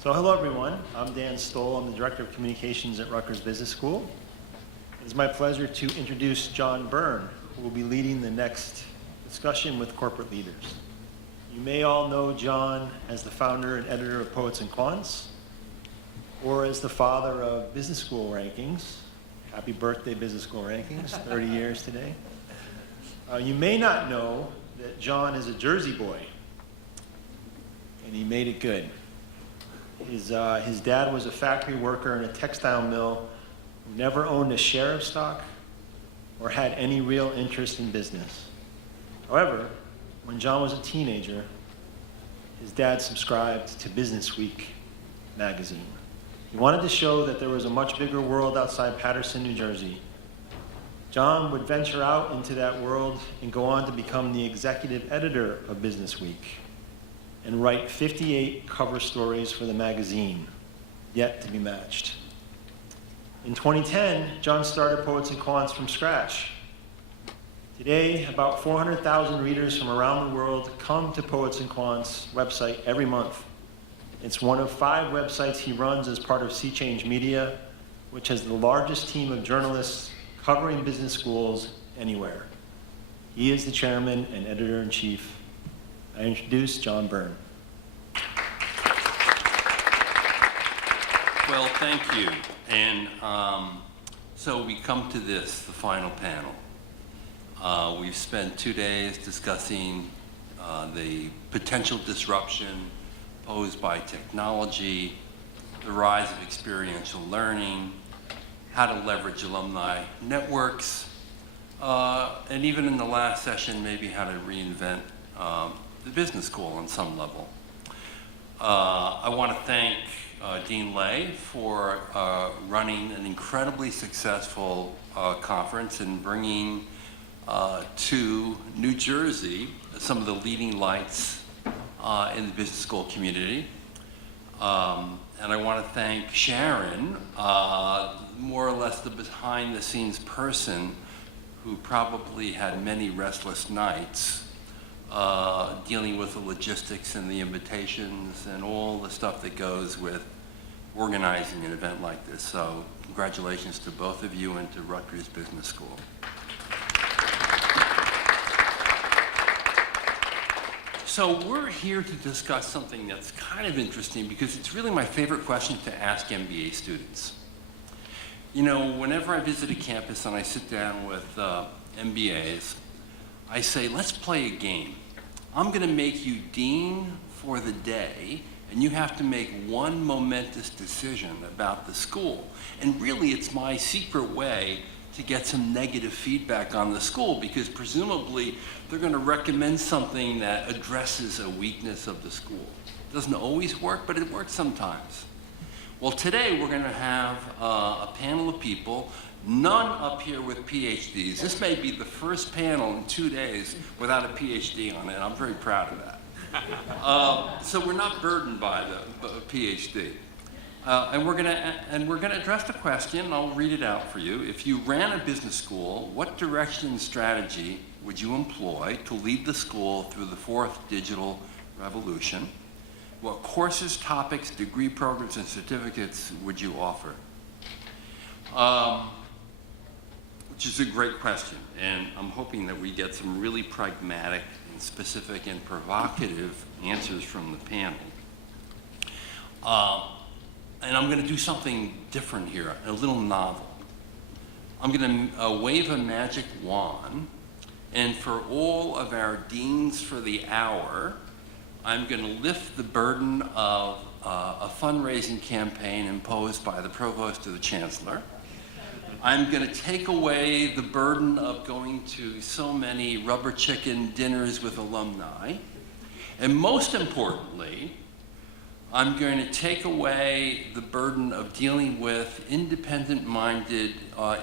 So hello everyone, I'm Dan Stoll, I'm the Director of Communications at Rutgers Business School. It is my pleasure to introduce John Byrne, who will be leading the next discussion with corporate leaders. You may all know John as the founder and editor of Poets and Quants, or as the father of business school rankings. Happy birthday, business school rankings, 30 years today. You may not know that John is a Jersey boy, and he made it good. His dad was a factory worker in a textile mill who never owned a share of stock or had any real interest in business. However, when John was a teenager, his dad subscribed to Business Week magazine. He wanted to show that there was a much bigger world outside Paterson, New Jersey. John would venture out into that world and go on to become the executive editor of Business Week and write 58 cover stories for the magazine, yet to be matched. In 2010, John started Poets and Quants from scratch. Today, about 400,000 readers from around the world come to Poets and Quants website every month. It's one of 5 websites he runs as part of Sea Change Media, which has the largest team of journalists covering business schools anywhere. He is the chairman and editor-in-chief. I introduce John Byrne. Well, thank you. And so we come to this, the final panel. We've spent 2 days discussing the potential disruption posed by technology, the rise of experiential learning, how to leverage alumni networks, and even in the last session, maybe how to reinvent the business school on some level. I want to thank Dean Lay for running an incredibly successful conference and bringing to New Jersey some of the leading lights in the business school community. And I want to thank Sharon, more or less the behind-the-scenes person who probably had many restless nights dealing with the logistics and the invitations and all the stuff that goes with organizing an event like this. So congratulations to both of you and to Rutgers Business School. So we're here to discuss something that's kind of interesting because it's really my favorite question to ask MBA students. You know, whenever I visit a campus and I sit down with MBAs, I say, let's play a game. I'm going to make you dean for the day, and you have to make one momentous decision about the school. And really, it's my secret way to get some negative feedback on the school, because presumably they're going to recommend something that addresses a weakness of the school. It doesn't always work, but it works sometimes. Well, today we're going to have a panel of people, none up here with PhDs. This may be the first panel in 2 days without a PhD on it. I'm very proud of that. So we're not burdened by the PhD. And we're going to address the question, and I'll read it out for you. If you ran a business school, what direction and strategy would you employ to lead the school through the 4th digital revolution? What courses, topics, degree programs, and certificates would you offer? Which is a great question, and I'm hoping that we get some really pragmatic and specific and provocative answers from the panel. And I'm going to do something different here, a little novel. I'm going to wave a magic wand, and for all of our deans for the hour, I'm going to lift the burden of a fundraising campaign imposed by the provost or the chancellor. I'm going to take away the burden of going to so many rubber chicken dinners with alumni. And most importantly, I'm going to take away the burden of dealing with independent-minded,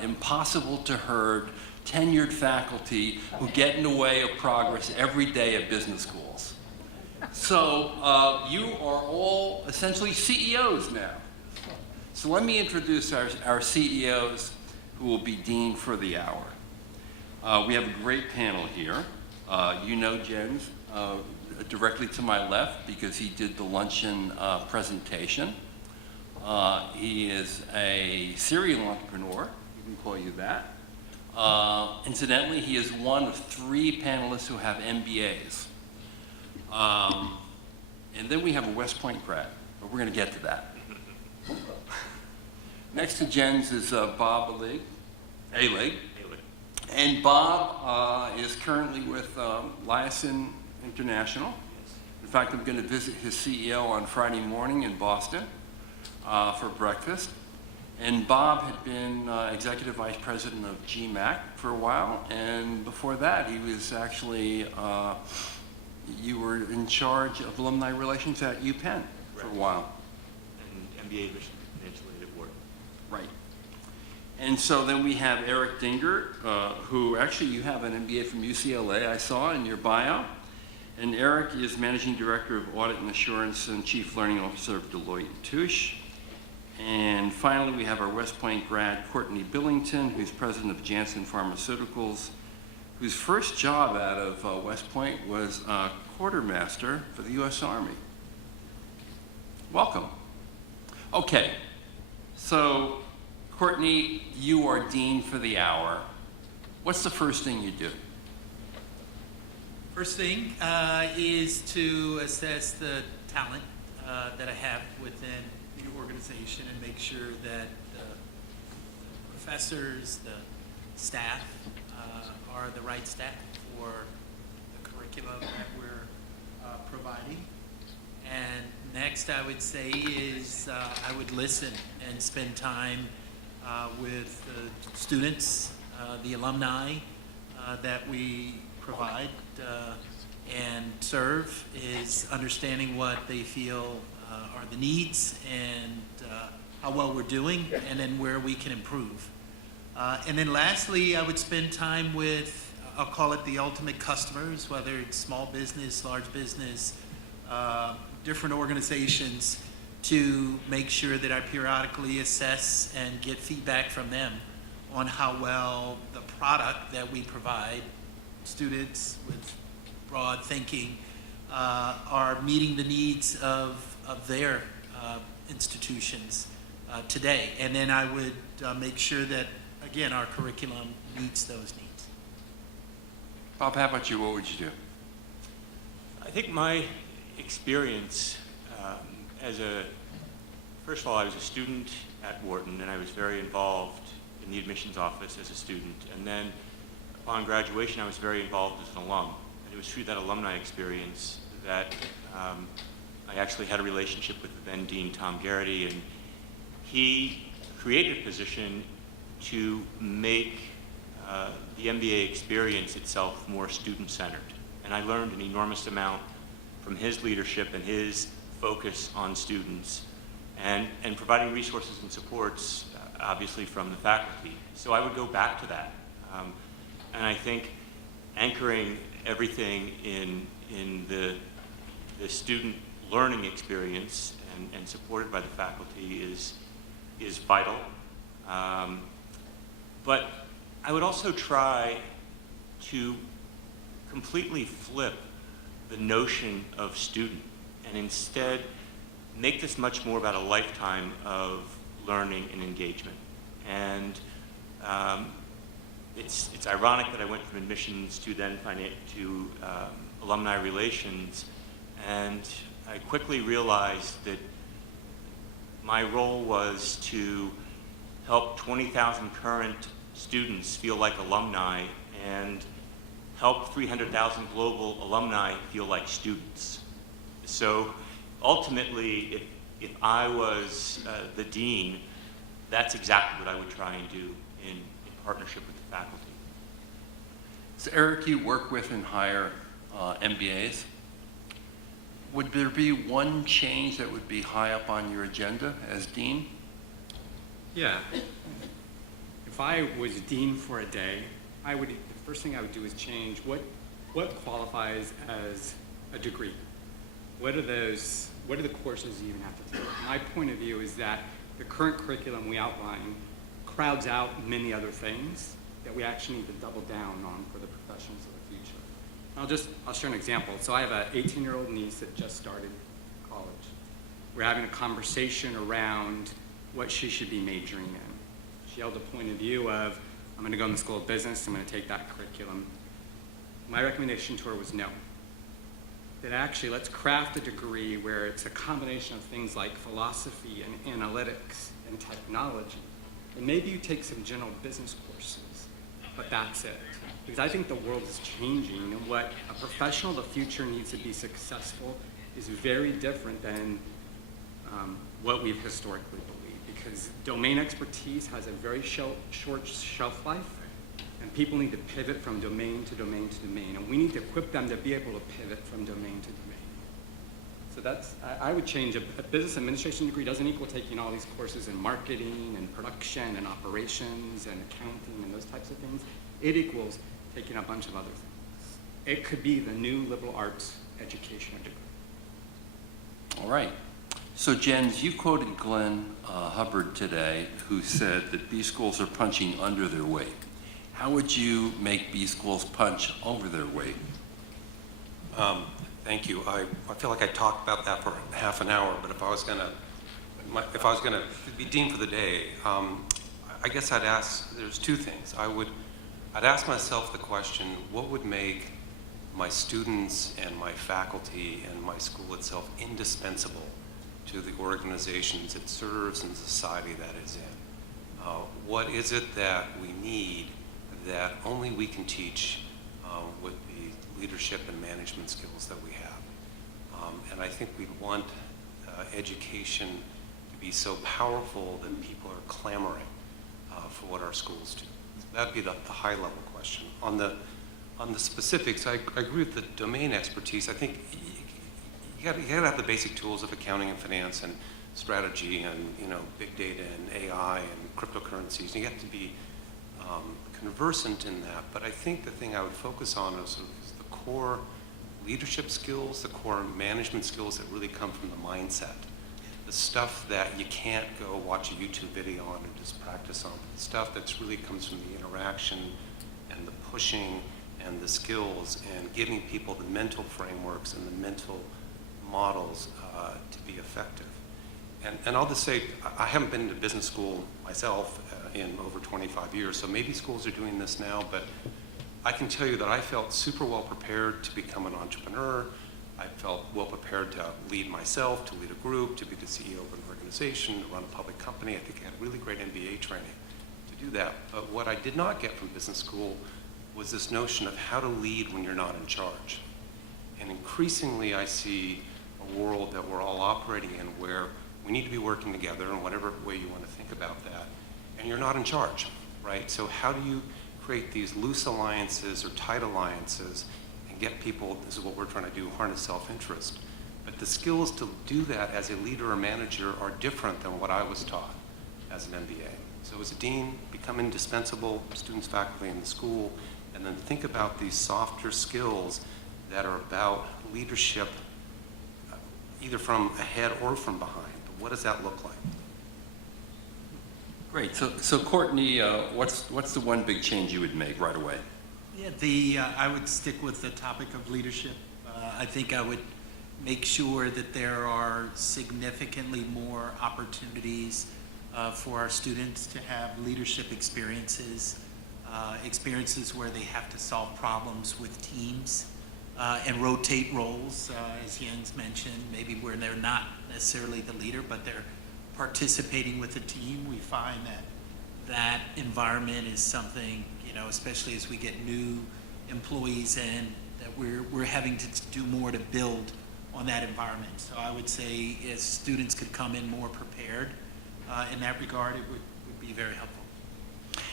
impossible-to-herd, tenured faculty who get in the way of progress every day at business schools. So you are all essentially CEOs now. So let me introduce our CEOs who will be dean for the hour. We have a great panel here. You know Jens directly to my left because he did the luncheon presentation. He is a serial entrepreneur, we can call you that. Incidentally, he is one of 3 panelists who have MBAs. And then we have a West Point grad, but we're going to get to that. Next to Jens is Bob Alig. And Bob is currently with Liaison International. In fact, I'm going to visit his CEO on Friday morning in Boston for breakfast. And Bob had been Executive Vice President of GMAC for a while, and before that he was actually, you were in charge of alumni relations at UPenn for a while. And MBA financial aid at Wharton. Right. And so then we have Eric Dinger, who actually you have an MBA from UCLA, I saw in your bio. And Eric is Managing Director of Audit and Assurance and Chief Learning Officer of Deloitte & Touche. And finally, we have our West Point grad, Courtney Billington, who's president of Janssen Pharmaceuticals, whose first job out of West Point was quartermaster for the U.S. Army. Welcome. Okay, so Courtney, you are dean for the hour. What's the first thing you do? First thing is to assess the talent that I have within the organization and make sure that the professors, the staff are the right staff for the curriculum that we're providing. And next I would say is I would listen and spend time with the students, the alumni that we provide and serve, is understanding what they feel are the needs and how well we're doing, and then where we can improve. And then lastly, I would spend time with, I'll call it the ultimate customers, whether it's small business, large business, different organizations, to make sure that I periodically assess and get feedback from them on how well the product that we provide students with broad thinking are meeting the needs of their institutions today. And then I would make sure that, again, our curriculum meets those needs. Bob, how about you? What would you do? I think my experience first of all, I was a student at Wharton, and I was very involved in the admissions office as a student. And then upon graduation, I was very involved as an alum. And it was through that alumni experience that I actually had a relationship with the then Dean Tom Garrity, and he created a position to make the MBA experience itself more student-centered. And I learned an enormous amount from his leadership and his focus on students, and providing resources and supports, obviously, from the faculty. So I would go back to that. And I think anchoring everything in the student learning experience and supported by the faculty is vital. But I would also try to completely flip the notion of student and instead make this much more about a lifetime of learning and engagement. And it's ironic that I went from admissions to then alumni relations, and I quickly realized that my role was to help 20,000 current students feel like alumni and help 300,000 global alumni feel like students. So ultimately, if I was the dean, that's exactly what I would try and do in partnership with the faculty. So Eric, you work with and hire MBAs. Would there be one change that would be high up on your agenda as dean? Yeah. If I was dean for a day, the first thing I would do is change what qualifies as a degree. What are the courses you even have to take? My point of view is that the current curriculum we outline crowds out many other things that we actually need to double down on for the professionals of the future. I'll share an example. So I have an 18-year-old niece that just started college. We're having a conversation around what she should be majoring in. She held a point of view of, I'm going to go in the School of Business, I'm going to take that curriculum. My recommendation to her was no. That actually, let's craft a degree where it's a combination of things like philosophy and analytics and technology. And maybe you take some general business courses, but that's it. Because I think the world is changing, and what a professional of the future needs to be successful is very different than what we've historically believed. Because domain expertise has a very short shelf life, and people need to pivot from domain to domain to domain, and we need to equip them to be able to pivot from domain to domain. So that's, I would change, a business administration degree doesn't equal taking all these courses in marketing and production and operations and accounting and those types of things. It equals taking a bunch of other things. It could be the new liberal arts education degree. All right. So Jens, you quoted Glenn Hubbard today, who said that B schools are punching under their weight. How would you make B schools punch over their weight? Thank you. I feel like I talked about that for half an hour, but if I was gonna be dean for the day, I guess I'd ask, there's two things. I'd ask myself the question, what would make my students and my faculty and my school itself indispensable to the organizations it serves and the society that it's in? What is it that we need that only we can teach with the leadership and management skills that we have? And I think we'd want education to be so powerful that people are clamoring for what our schools do. So that'd be the high level question. On the specifics, I agree with the domain expertise. I think you gotta have the basic tools of accounting and finance and strategy and big data and AI and cryptocurrencies. You have to be conversant in that. But I think the thing I would focus on is the core leadership skills, the core management skills that really come from the mindset. The stuff that you can't go watch a YouTube video on and just practice on. The stuff that really comes from the interaction and the pushing and the skills and giving people the mental frameworks and the mental models to be effective. And I'll just say, I haven't been to business school myself in over 25 years, so maybe schools are doing this now, but I can tell you that I felt super well prepared to become an entrepreneur. I felt well prepared to lead myself, to lead a group, to be the CEO of an organization, to run a public company. I think I had really great MBA training to do that. But what I did not get from business school was this notion of how to lead when you're not in charge. And increasingly I see a world that we're all operating in where we need to be working together in whatever way you want to think about that. And you're not in charge, right? So how do you create these loose alliances or tight alliances and get people, this is what we're trying to do, harness self-interest. But the skills to do that as a leader or manager are different than what I was taught as an MBA. So as a dean, become indispensable, students, faculty in the school, and then think about these softer skills that are about leadership, either from ahead or from behind. But what does that look like? Great. So Courtney, what's the one big change you would make right away? Yeah, I would stick with the topic of leadership. I think I would make sure that there are significantly more opportunities for our students to have leadership experiences, experiences where they have to solve problems with teams and rotate roles, as Jens mentioned, maybe where they're not necessarily the leader, but they're participating with the team. We find that environment is something, especially as we get new employees in, that we're having to do more to build on that environment. So I would say if students could come in more prepared in that regard, it would be very helpful.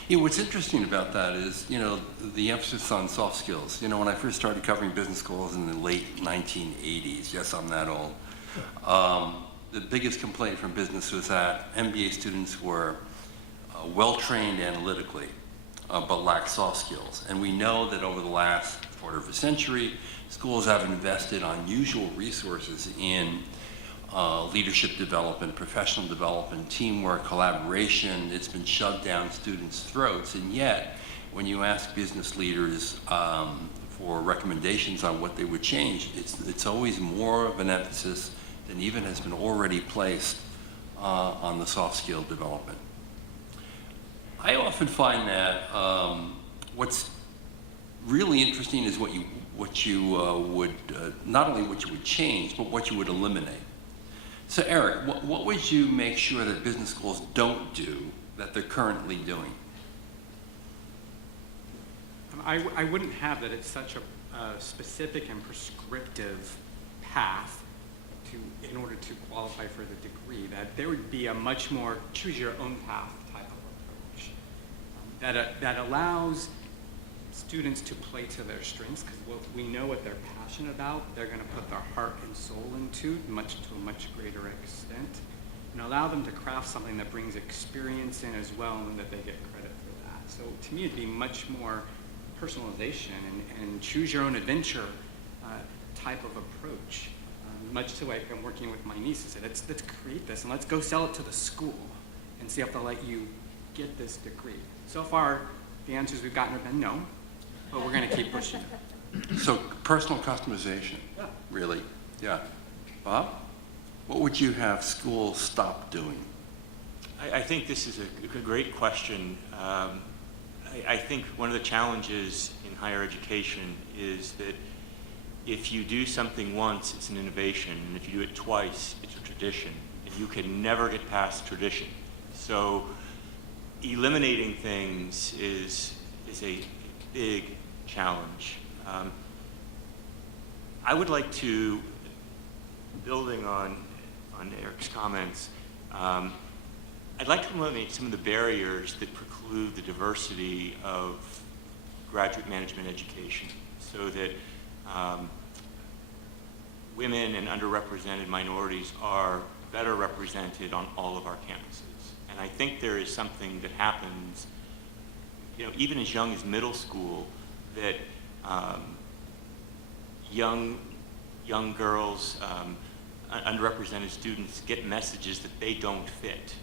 Yeah, what's interesting about that is, the emphasis on soft skills. When I first started covering business schools in the late 1980s, yes, I'm that old, the biggest complaint from business was that MBA students were well-trained analytically, but lacked soft skills. And we know that over the last quarter of a century, schools have invested unusual resources in leadership development, professional development, teamwork, collaboration. It's been shoved down students' throats. And yet, when you ask business leaders for recommendations on what they would change, it's always more of an emphasis than even has been already placed on the soft skill development. I often find that what's really interesting is what you would, not only what you would change, but what you would eliminate. So Eric, what would you make sure that business schools don't do that they're currently doing? I wouldn't have that it's such a specific and prescriptive path in order to qualify for the degree, that there would be a much more choose your own path type of approach that allows students to play to their strengths, because we know what they're passionate about, they're going to put their heart and soul into to a much greater extent, and allow them to craft something that brings experience in as well, and that they get credit for that. So to me, it'd be much more personalization and choose your own adventure type of approach. Much to like I'm working with my nieces, let's create this and let's go sell it to the school and see if they'll let you get this degree. So far, the answers we've gotten have been no, but we're going to keep pushing it. So personal customization, really, yeah. Bob, what would you have schools stop doing? I think this is a great question. I think one of the challenges in higher education is that if you do something once, it's an innovation, and if you do it twice, it's a tradition, and you can never get past tradition. So eliminating things is a big challenge. I would like to, building on Eric's comments, I'd like to eliminate some of the barriers that preclude the diversity of graduate management education, so that women and underrepresented minorities are better represented on all of our campuses. And I think there is something that happens, even as young as middle school, that young girls, underrepresented students get messages that they don't fit.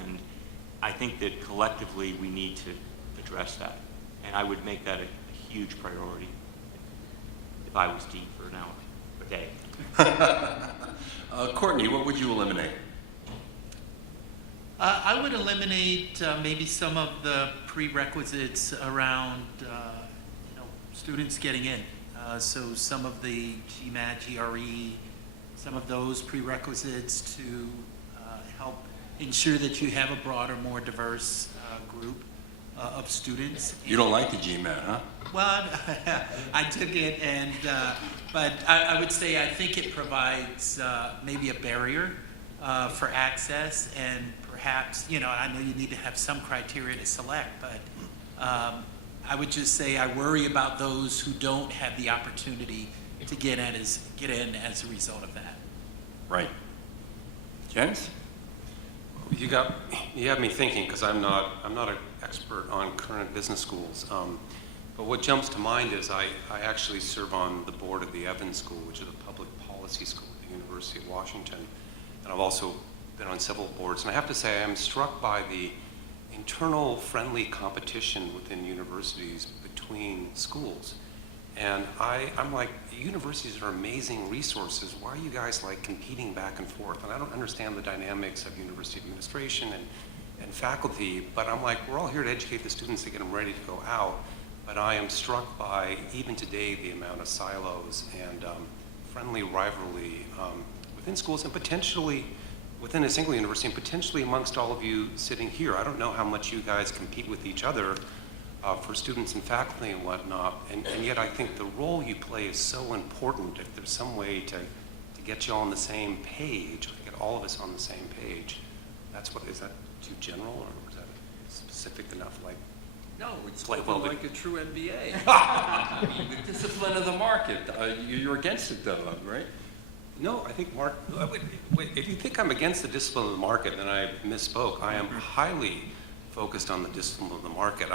And I think that collectively we need to address that. And I would make that a huge priority if I was dean for an hour a day. Courtney, what would you eliminate? I would eliminate maybe some of the prerequisites around students getting in. So some of the GMAT, GRE, some of those prerequisites to help ensure that you have a broader, more diverse group of students. You don't like the GMAT, huh? Well, I took it, but I would say I think it provides maybe a barrier for access, and perhaps, I know you need to have some criteria to select, but I would just say I worry about those who don't have the opportunity to get in as a result of that. Right. Janice? You have me thinking, because I'm not an expert on current business schools. But what jumps to mind is I actually serve on the board of the Evans School, which is a public policy school at the University of Washington. And I've also been on several boards. And I have to say, I'm struck by the internal friendly competition within universities between schools. And I'm like, universities are amazing resources. Why are you guys like competing back and forth? And I don't understand the dynamics of university administration and faculty, but I'm like, we're all here to educate the students to get them ready to go out. But I am struck by, even today, the amount of silos and friendly rivalry within schools, and potentially within a single university, and potentially amongst all of you sitting here. I don't know how much you guys compete with each other for students and faculty and whatnot, and yet I think the role you play is so important. If there's some way to get you all on the same page, or get all of us on the same page, is that too general, or is that specific enough? Like, No, it's Like, like a true MBA. I mean, the discipline of the market. You're against it, though, right? no, I think Mark, wait, if you think I'm against the discipline of the market, then I misspoke. I am highly focused on the discipline of the market.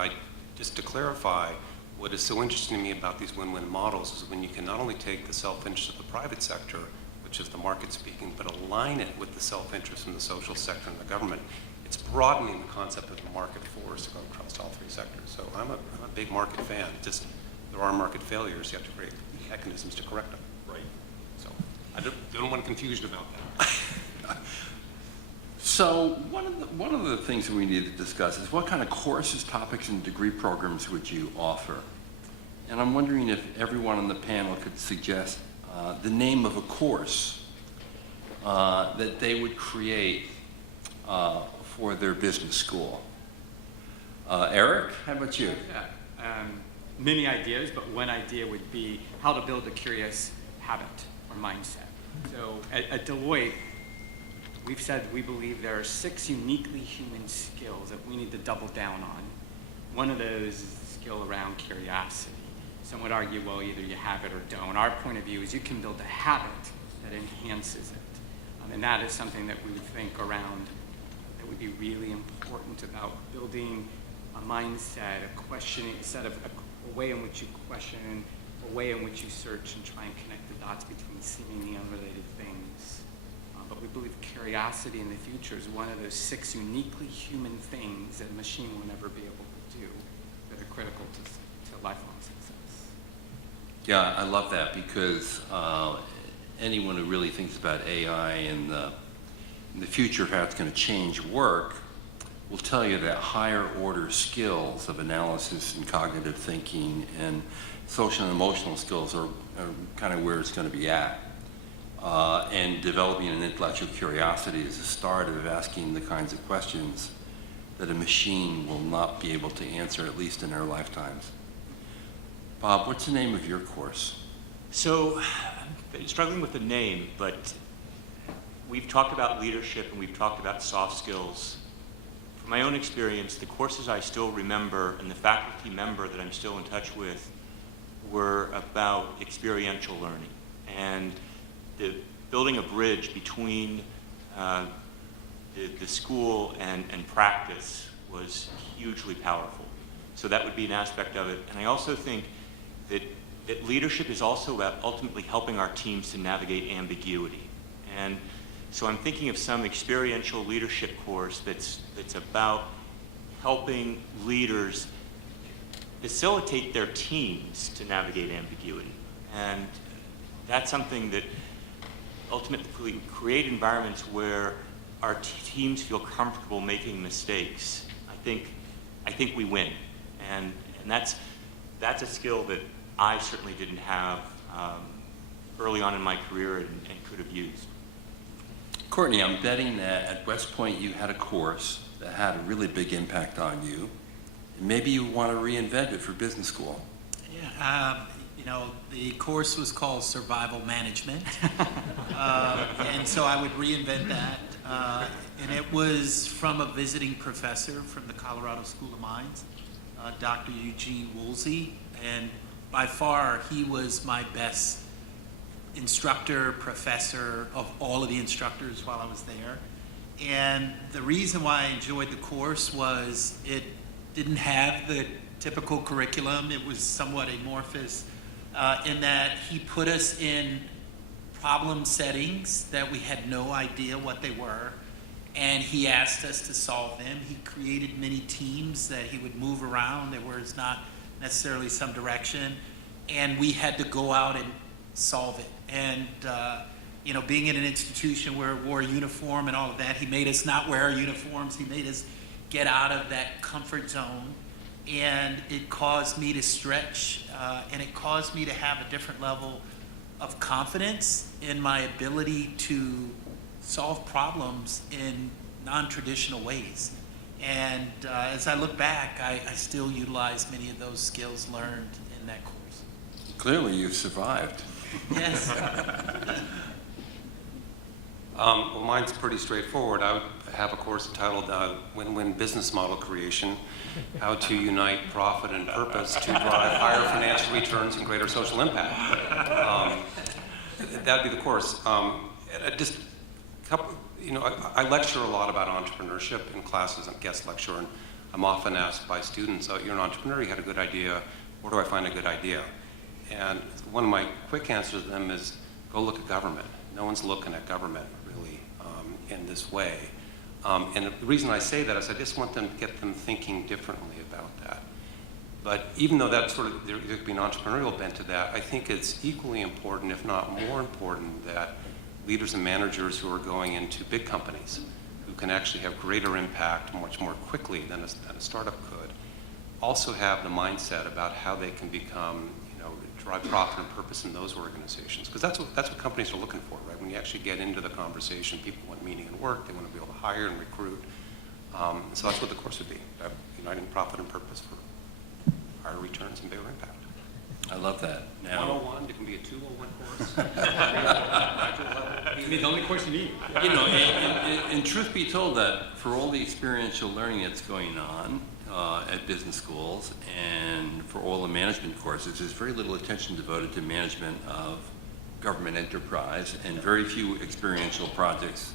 Just to clarify, what is so interesting to me about these win-win models is when you can not only take the self-interest of the private sector, which is the market speaking, but align it with the self-interest in the social sector and the government. It's broadening the concept of the market force to go across all three sectors. So I'm a big market fan. Just there are market failures, you have to create mechanisms to correct them. Right. So I don't want confusion about that. So one of the things that we need to discuss is what kind of courses, topics, and degree programs would you offer? And I'm wondering if everyone on the panel could suggest the name of a course that they would create for their business school. Eric, how about you? Yeah. Many ideas, but one idea would be how to build a curious habit or mindset. So at Deloitte, we've said we believe there are 6 uniquely human skills that we need to double down on. One of those is the skill around curiosity. Some would argue, well, either you have it or don't. Our point of view is you can build a habit that enhances it. And that is something that we would think around that would be really important about building a mindset, a questioning, instead of a way in which you question, a way in which you search and try and connect the dots between seemingly unrelated things. But we believe curiosity in the future is one of those 6 uniquely human things that a machine will never be able to do that are critical to lifelong success. Yeah, I love that because anyone who really thinks about AI in the future, how it's going to change work, will tell you that higher order skills of analysis and cognitive thinking and social and emotional skills are kind of where it's going to be at. And developing an intellectual curiosity is the start of asking the kinds of questions that a machine will not be able to answer, at least in their lifetimes. Bob, what's the name of your course? So, I'm struggling with the name, but we've talked about leadership and we've talked about soft skills. From my own experience, the courses I still remember and the faculty member that I'm still in touch with were about experiential learning and building a bridge between the school and practice was hugely powerful. So that would be an aspect of it. And I also think that leadership is also about ultimately helping our teams to navigate ambiguity. And so I'm thinking of some experiential leadership course that's about helping leaders facilitate their teams to navigate ambiguity. And that's something that ultimately create environments where our teams feel comfortable making mistakes. I think we win. And that's a skill that I certainly didn't have early on in my career and could have used. Courtney, I'm betting that at West Point you had a course that had a really big impact on you. And maybe you want to reinvent it for business school. Yeah, the course was called Survival Management. And so I would reinvent that. And it was from a visiting professor from the Colorado School of Mines, Dr. Eugene Woolsey. And by far, he was my best instructor, professor of all of the instructors while I was there. And the reason why I enjoyed the course was it didn't have the typical curriculum. It was somewhat amorphous in that he put us in problem settings that we had no idea what they were, and he asked us to solve them. He created many teams that he would move around. There was not necessarily some direction, and we had to go out and solve it. And being in an institution where we wore a uniform and all of that, he made us not wear our uniforms. He made us get out of that comfort zone, and it caused me to stretch, and it caused me to have a different level of confidence in my ability to solve problems in non-traditional ways. And as I look back, I still utilize many of those skills learned in that course. Clearly, you've survived. Yes. Well, mine's pretty straightforward. I would have a course entitled WinWin Business Model Creation, How to Unite Profit and Purpose to Drive Higher Financial Returns and Greater Social Impact. That'd be the course. Just a couple, I lecture a lot about entrepreneurship in classes. I'm a guest lecturer, and I'm often asked by students, you're an entrepreneur, you had a good idea, where do I find a good idea? And one of my quick answers to them is, go look at government. No one's looking at government, really, in this way. And the reason I say that is I just want them to get them thinking differently about that. But even though that's sort of, there could be an entrepreneurial bent to that, I think it's equally important, if not more important, that leaders and managers who are going into big companies, who can actually have greater impact much more quickly than a startup could, also have the mindset about how they can become, drive profit and purpose in those organizations. Because that's what companies are looking for, right? When you actually get into the conversation, people want meaning and work, they want to be able to hire and recruit. So that's what the course would be, uniting profit and purpose for higher returns and bigger impact. I love that. Now, 101, it can be a 201 course. It's the only course you need. and truth be told, that for all the experiential learning that's going on at business schools and for all the management courses, there's very little attention devoted to management of government enterprise, and very few experiential projects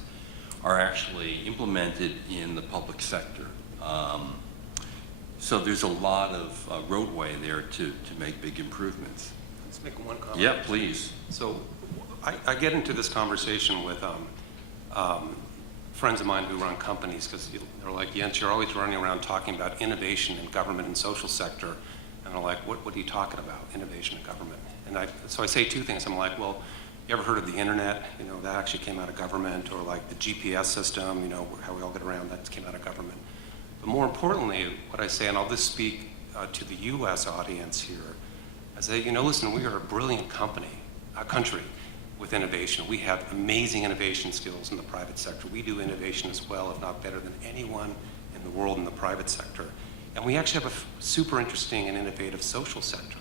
are actually implemented in the public sector. So there's a lot of roadway there to make big improvements. Let's make one comment. Yeah, please. So I get into this conversation with friends of mine who run companies, because they're like, Jens, you're always running around talking about innovation in government and social sector. And they're like, what are you talking about, innovation in government? And so I say two things. I'm like, well, you ever heard of the internet? That actually came out of government, or like the GPS system, how we all get around, that came out of government. But more importantly, what I say, and I'll just speak to the US audience here, I say, listen, we are a brilliant country with innovation. We have amazing innovation skills in the private sector. We do innovation as well, if not better than anyone in the world in the private sector. And we actually have a super interesting and innovative social sector.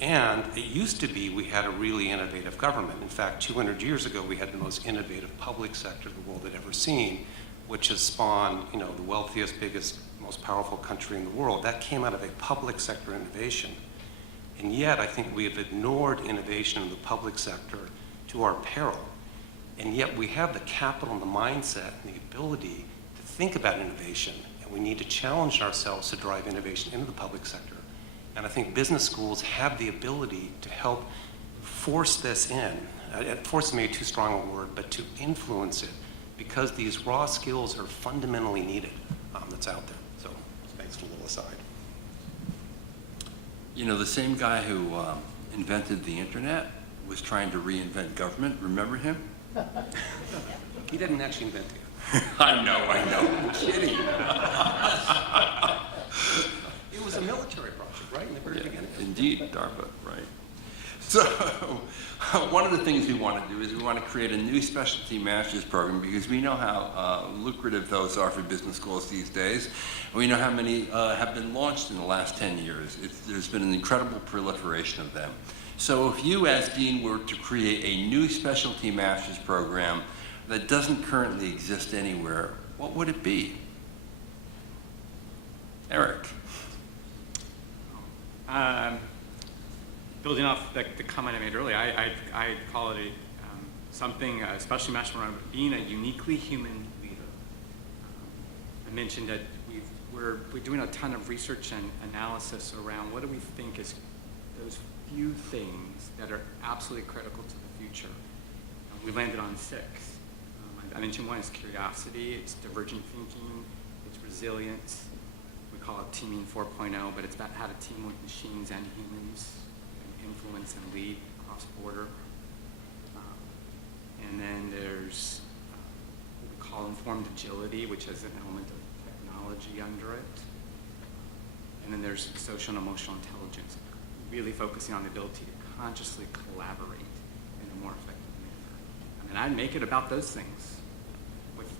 And it used to be we had a really innovative government. In fact, 200 years ago, we had the most innovative public sector the world had ever seen, which has spawned, the wealthiest, biggest, most powerful country in the world. That came out of a public sector innovation. And yet, I think we have ignored innovation in the public sector to our peril. And yet, we have the capital and the mindset and the ability to think about innovation. And we need to challenge ourselves to drive innovation into the public sector. And I think business schools have the ability to help force this in. Force may be too strong a word, but to influence it, because these raw skills are fundamentally needed that's out there. So, thanks for a little aside. The same guy who invented the internet was trying to reinvent government. Remember him? He didn't actually invent it. I know. I'm kidding. It was a military project, right? In the very beginning. Indeed, DARPA, right. So, one of the things we want to do is we want to create a new specialty master's program, because we know how lucrative those are for business schools these days. And we know how many have been launched in the last 10 years. There's been an incredible proliferation of them. So if you, as dean, were to create a new specialty master's program that doesn't currently exist anywhere, what would it be? Eric. Building off the comment I made earlier, I call it something, especially master program, being a uniquely human leader. I mentioned that we're doing a ton of research and analysis around what do we think is those few things that are absolutely critical to the future. We landed on 6. I mentioned one is curiosity, it's divergent thinking, it's resilience. We call it teaming 4.0, but it's about how to team with machines and humans, influence and lead cross-border. And then there's what we call informed agility, which has an element of technology under it. And then there's social and emotional intelligence, really focusing on the ability to consciously collaborate in a more effective manner. I'd make it about those things with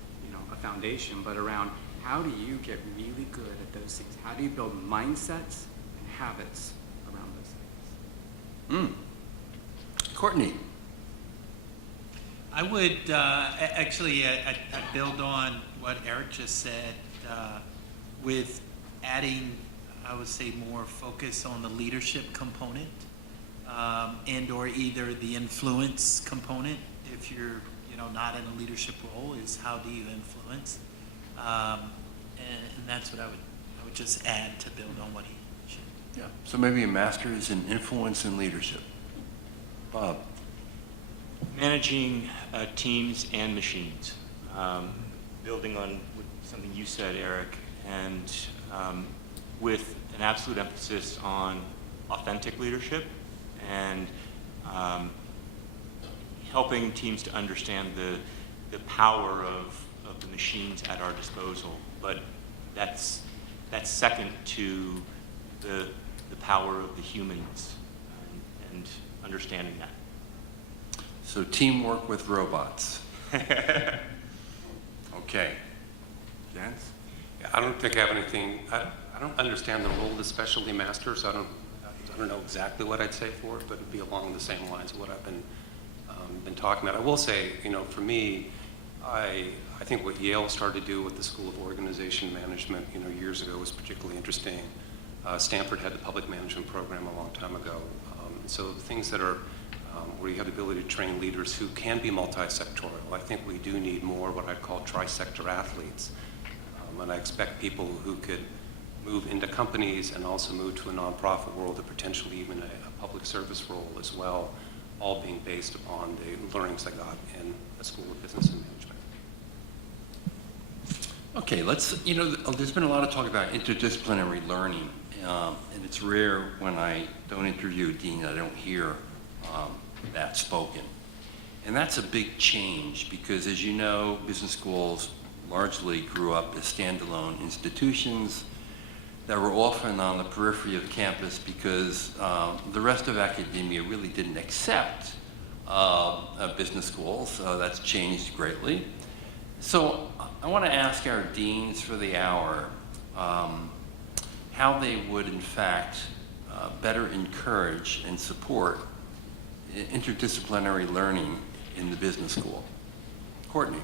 a foundation, but around how do you get really good at those things? How do you build mindsets and habits around those things? Courtney. I would actually I build on what Eric just said with adding, I would say, more focus on the leadership component and or either the influence component. If you're not in a leadership role, is how do you influence? And that's what I would just add to build on what he mentioned. Yeah. So maybe a master's in influence and leadership. Bob. Managing teams and machines. Building on something you said, Eric, and with an absolute emphasis on authentic leadership and helping teams to understand the power of the machines at our disposal. But that's second to the power of the humans and understanding that. So teamwork with robots. Okay. Jens? Yeah, I don't think I have anything, I don't understand the role of the specialty masters. I don't know exactly what I'd say for it, but it'd be along the same lines of what I've been talking about. I will say, for me, I think what Yale started to do with the School of Organization Management, years ago was particularly interesting. Stanford had the public management program a long time ago. So things that are where you have the ability to train leaders who can be multi-sectorial. I think we do need more what I'd call tri-sector athletes. And I expect people who could move into companies and also move to a nonprofit world, or potentially even a public service role as well, all being based upon the learnings I got in a School of Business and Management. Okay, there's been a lot of talk about interdisciplinary learning, and it's rare when I don't interview a dean I don't hear that spoken. And that's a big change because, as you know, business schools largely grew up as standalone institutions that were often on the periphery of campus because the rest of academia really didn't accept business schools. That's changed greatly. So I want to ask our deans for the hour how they would, in fact, better encourage and support interdisciplinary learning in the business school. Courtney.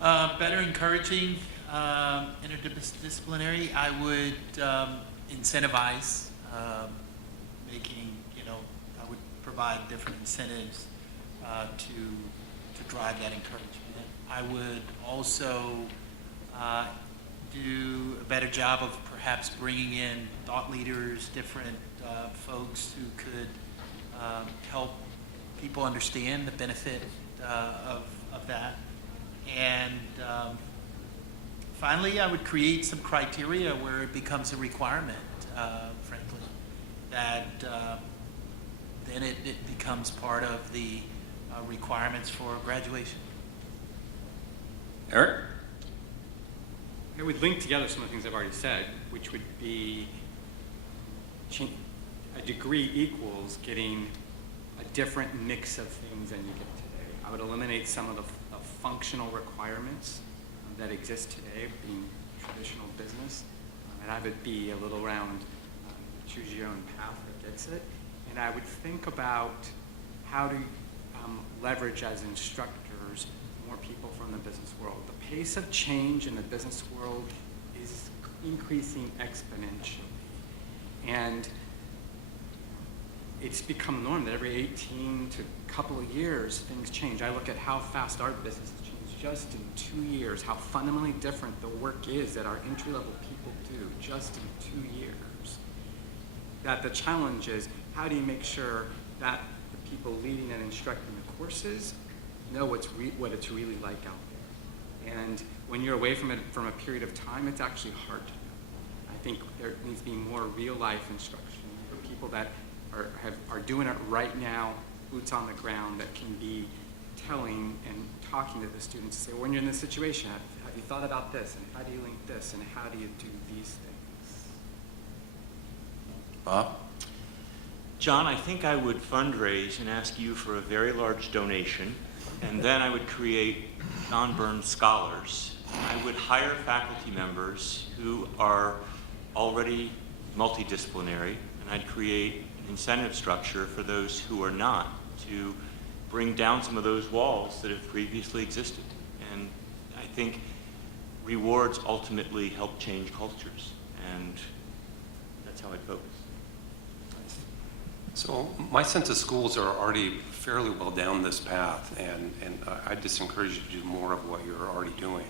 Better encouraging interdisciplinary, I would incentivize making, I would provide different incentives to drive that encouragement. I would also do a better job of perhaps bringing in thought leaders, different folks who could help people understand the benefit of that. And finally, I would create some criteria where it becomes a requirement, frankly, that then it becomes part of the requirements for graduation. Eric? I would link together some of the things I've already said, which would be a degree equals getting a different mix of things than you get today. I would eliminate some of the functional requirements that exist today, being traditional business, and I would be a little around choose your own path that gets it. And I would think about how to leverage as instructors more people from the business world. The pace of change in the business world is increasing exponentially. And it's become norm that every 18 to couple of years, things change. I look at how fast our business has changed just in 2 years, how fundamentally different the work is that our entry-level people do just in 2 years. That the challenge is, how do you make sure that the people leading and instructing the courses know what it's really like out there? And when you're away from it from a period of time, it's actually hard to know. I think there needs to be more real-life instruction for people that are doing it right now, boots on the ground, that can be telling and talking to the students. Say, when you're in this situation, have you thought about this, and how do you link this, and how do you do these things? Bob? John, I think I would fundraise and ask you for a very large donation, and then I would create non-burn scholars. I would hire faculty members who are already multidisciplinary, and I'd create an incentive structure for those who are not, to bring down some of those walls that have previously existed. And I think rewards ultimately help change cultures, and that's how I'd focus. So my sense of schools are already fairly well down this path, and I just encourage you to do more of what you're already doing.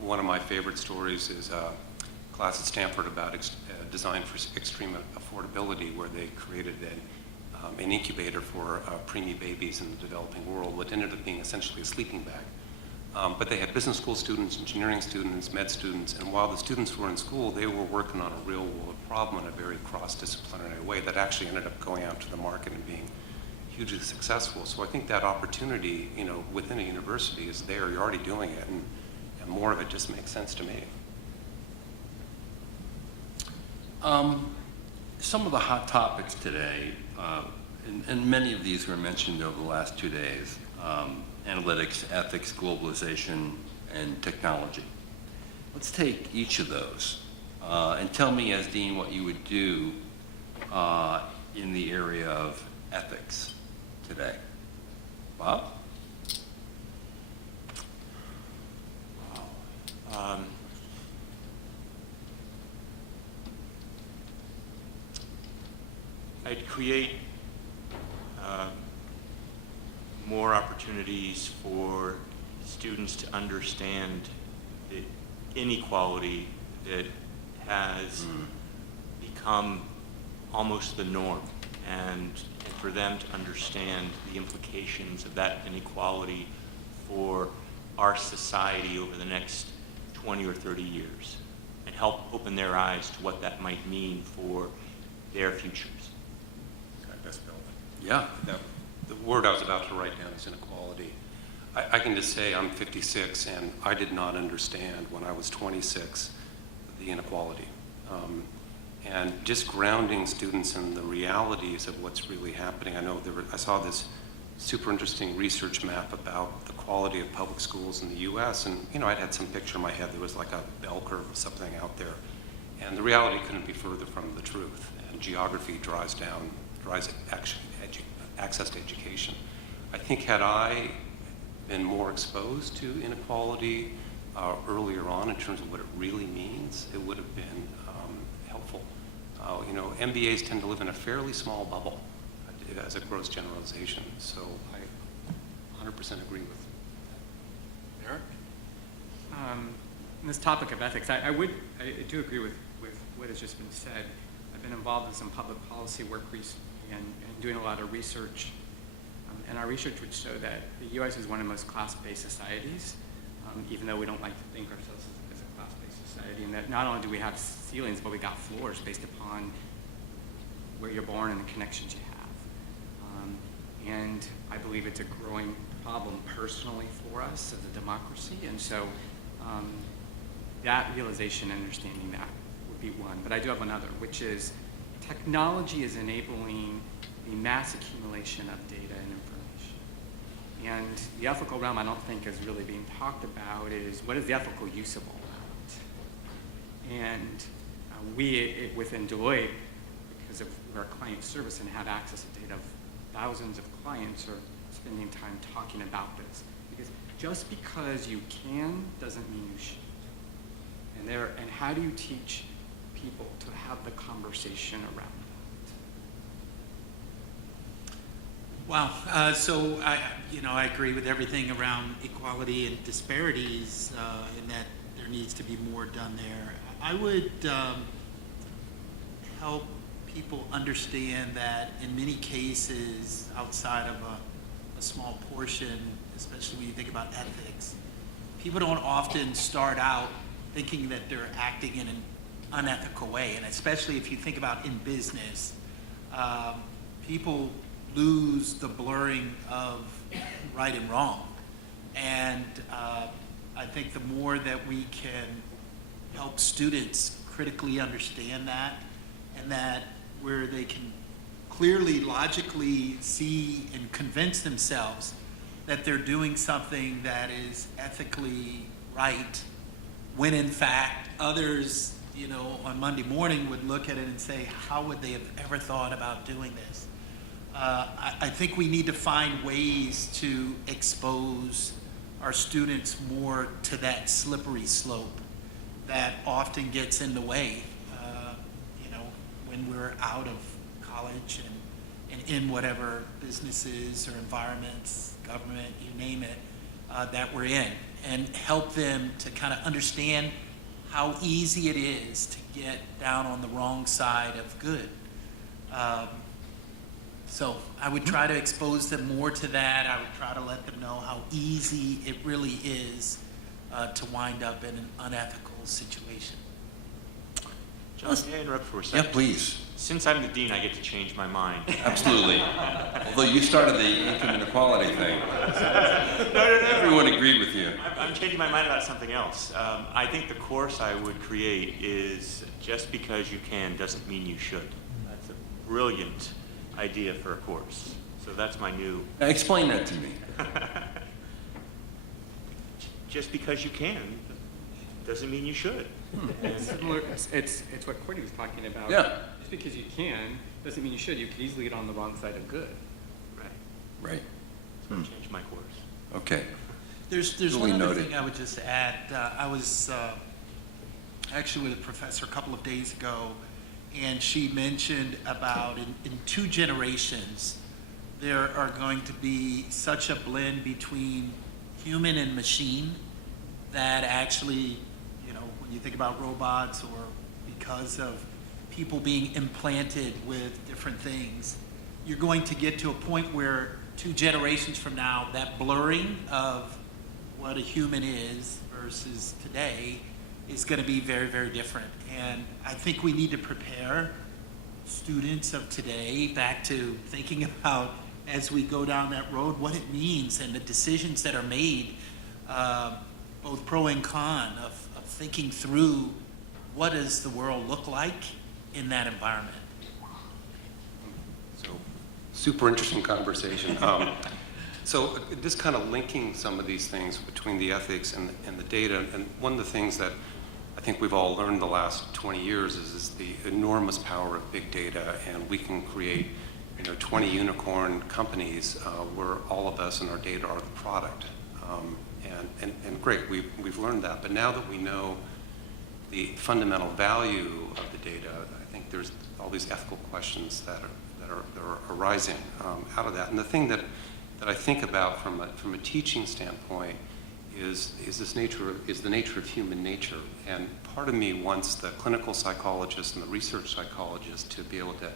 One of my favorite stories is a class at Stanford about design for extreme affordability, where they created an incubator for preemie babies in the developing world, what ended up being essentially a sleeping bag. But they had business school students, engineering students, med students, and while the students were in school, they were working on a real world problem in a very cross-disciplinary way that actually ended up going out to the market and being hugely successful. So I think that opportunity, within a university is there. You're already doing it, and more of it just makes sense to me. Some of the hot topics today, and many of these were mentioned over the last 2 days, analytics, ethics, globalization, and technology. Let's take each of those and tell me, as Dean, what you would do in the area of ethics today. Bob? I'd create more opportunities for students to understand the inequality that has become almost the norm, and for them to understand the implications of that inequality for our society over the next 20 or 30 years, and help open their eyes to what that might mean for their futures. Yeah. The word I was about to write down is inequality. I can just say I'm 56, and I did not understand when I was 26 the inequality. And just grounding students in the realities of what's really happening. I saw this super interesting research map about the quality of public schools in the US, and I'd had some picture in my head. There was like a bell curve of something out there. And the reality couldn't be further from the truth. And geography drives access to education. I think had I been more exposed to inequality earlier on in terms of what it really means, it would have been helpful. MBAs tend to live in a fairly small bubble as a gross generalization, so I 100% agree with Eric? On this topic of ethics, I do agree with what has just been said. I've been involved in some public policy work recently and doing a lot of research. And our research would show that the U.S. is one of the most class-based societies, even though we don't like to think ourselves as a class-based society, and that not only do we have ceilings, but we got floors based upon where you're born and the connections you have. And I believe it's a growing problem personally for us as a democracy, and so that realization and understanding that would be one. But I do have another, which is technology is enabling the mass accumulation of data and information. And the ethical realm I don't think is really being talked about is what is the ethical use of all that? And we within Deloitte, because of our client service and have access to data of thousands of clients, are spending time talking about this. Because just because you can doesn't mean you should. And how do you teach people to have the conversation around that? Wow. So I agree with everything around equality and disparities, and that there needs to be more done there. I would help people understand that in many cases, outside of a small portion, especially when you think about ethics, people don't often start out thinking that they're acting in an unethical way, and especially if you think about in business, people lose the blurring of right and wrong. And I think the more that we can help students critically understand that, and that where they can clearly, logically see and convince themselves that they're doing something that is ethically right, when in fact others, on Monday morning would look at it and say, how would they have ever thought about doing this? I think we need to find ways to expose our students more to that slippery slope that often gets in the way, when we're out of college and in whatever businesses or environments, government, you name it, that we're in, and help them to kind of understand how easy it is to get down on the wrong side of good. So I would try to expose them more to that. I would try to let them know how easy it really is to wind up in an unethical situation. John, may I interrupt for a second? Yeah, please. Since I'm the dean, I get to change my mind. Absolutely. Although you started the income inequality thing. No. Everyone agreed with you. I'm changing my mind about something else. I think the course I would create is just because you can doesn't mean you should. That's a brilliant idea for a course. So that's my new. Now explain that to me. Just because you can doesn't mean you should. It's similar, it's what Courtney was talking about. Yeah. Just because you can, doesn't mean you should. You could easily get on the wrong side of good. Right. Right. So I'll change my course. Okay. There's Duly one other noted. thing I would just add. I was actually with a professor a couple of days ago, and she mentioned about in 2 generations, there are going to be such a blend between human and machine that actually, you know, when you think about robots or because of people being implanted with different things, you're going to get to a point where 2 generations from now, that blurring of what a human is versus today is going to be very, very different. And I think we need to prepare students of today back to thinking about, as we go down that road, what it means and the decisions that are made, both pro and con, of thinking through what does the world look like in that environment. So, super interesting conversation. So just kind of linking some of these things between the ethics and the data, and one of the things that I think we've all learned the last 20 years is the enormous power of big data, and we can create 20 unicorn companies where all of us and our data are the product. And great, we've learned that, but now that we know the fundamental value of the data, I think there's all these ethical questions that are arising out of that. And the thing that I think about from a teaching standpoint is the nature of human nature. And part of me wants the clinical psychologist and the research psychologist to be able to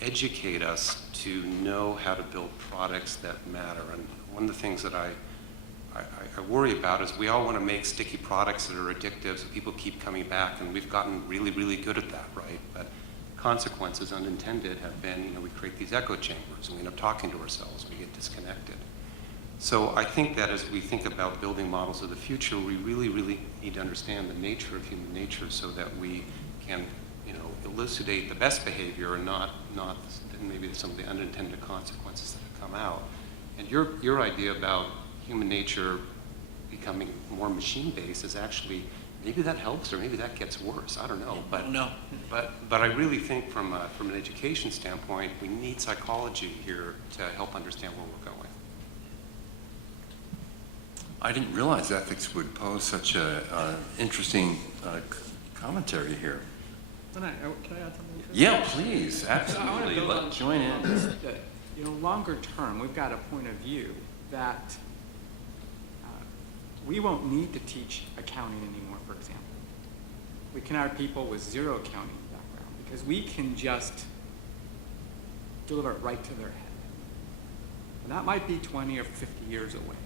educate us to know how to build products that matter. And one of the things that I worry about is we all want to make sticky products that are addictive so people keep coming back, and we've gotten really, really good at that, right? But consequences unintended have been, we create these echo chambers and we end up talking to ourselves, we get disconnected. So I think that as we think about building models of the future, we really, really need to understand the nature of human nature so that we can, elucidate the best behavior and not maybe some of the unintended consequences that have come out. And your idea about human nature becoming more machine-based is actually, maybe that helps or maybe that gets worse. I don't know. But I really think from an education standpoint, we need psychology here to help understand where we're going. I didn't realize ethics would pose such a interesting commentary here. Can I add something? Yeah, please, I want to absolutely. build on Join in. that, longer term, we've got a point of view that we won't need to teach accounting anymore, for example. We can hire people with zero accounting background because we can just deliver it right to their head. And that might be 20 or 50 years away.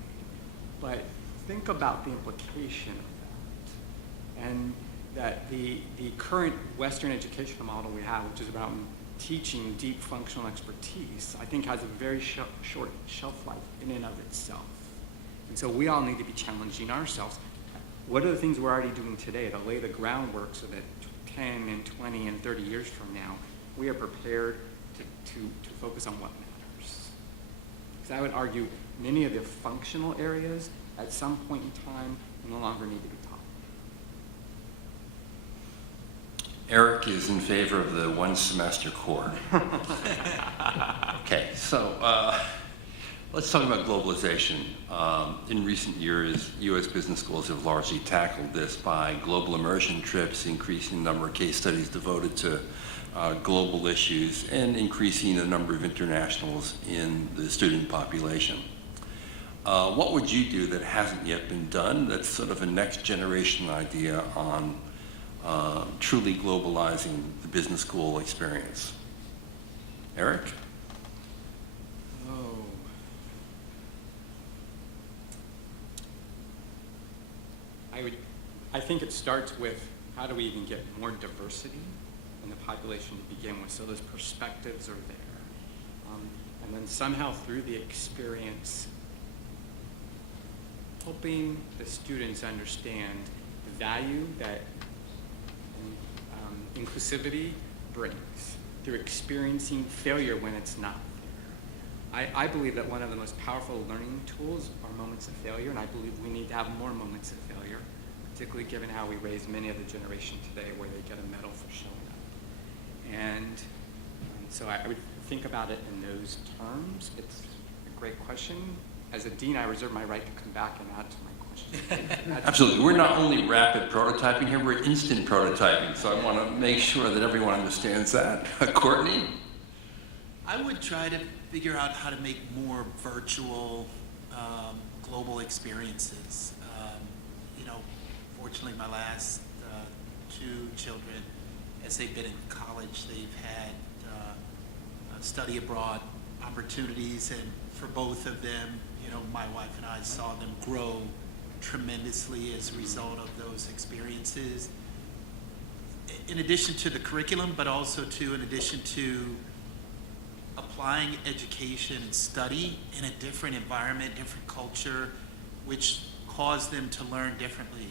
But think about the implication of that. And that the current Western educational model we have, which is about teaching deep functional expertise, I think has a very short shelf life in and of itself. And so we all need to be challenging ourselves. What are the things we're already doing today to lay the groundwork so that 10 and 20 and 30 years from now, we are prepared to focus on what matters? Because I would argue many of the functional areas at some point in time no longer need to be taught. Eric is in favor of the 1 semester core. Okay, so let's talk about globalization. In recent years, U.S. business schools have largely tackled this by global immersion trips, increasing the number of case studies devoted to global issues, and increasing the number of internationals in the student population. What would you do that hasn't yet been done that's sort of a next generation idea on truly globalizing the business school experience? Eric? I think it starts with how do we even get more diversity in the population to begin with, so those perspectives are there. And then somehow through the experience, helping the students understand the value that inclusivity brings through experiencing failure when it's not there. I believe that one of the most powerful learning tools are moments of failure, and I believe we need to have more moments of failure, particularly given how we raise many of the generation today where they get a medal for showing up. And so I would think about it in those terms. It's a great question. As a dean, I reserve my right to come back and add to my question. Absolutely. We're not only rapid prototyping here, we're instant prototyping. So I want to make sure that everyone understands that. Courtney? I would try to figure out how to make more virtual global experiences. Fortunately, my last two children, as they've been in college, they've had study abroad opportunities, and for both of them, my wife and I saw them grow tremendously as a result of those experiences. In addition to the curriculum, but also in addition to applying education and study in a different environment, different culture, which caused them to learn differently.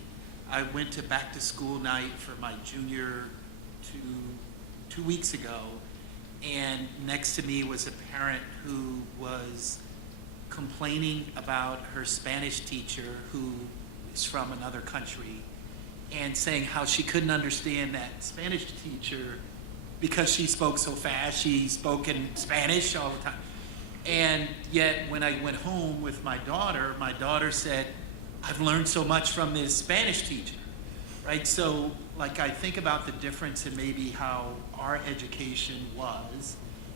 I went to back to school night for my junior two weeks ago, and next to me was a parent who was complaining about her Spanish teacher, who is from another country, and saying how she couldn't understand that Spanish teacher because she spoke so fast. She spoke in Spanish all the time. And yet when I went home with my daughter said, I've learned so much from this Spanish teacher, right? So like I think about the difference in maybe how our education was,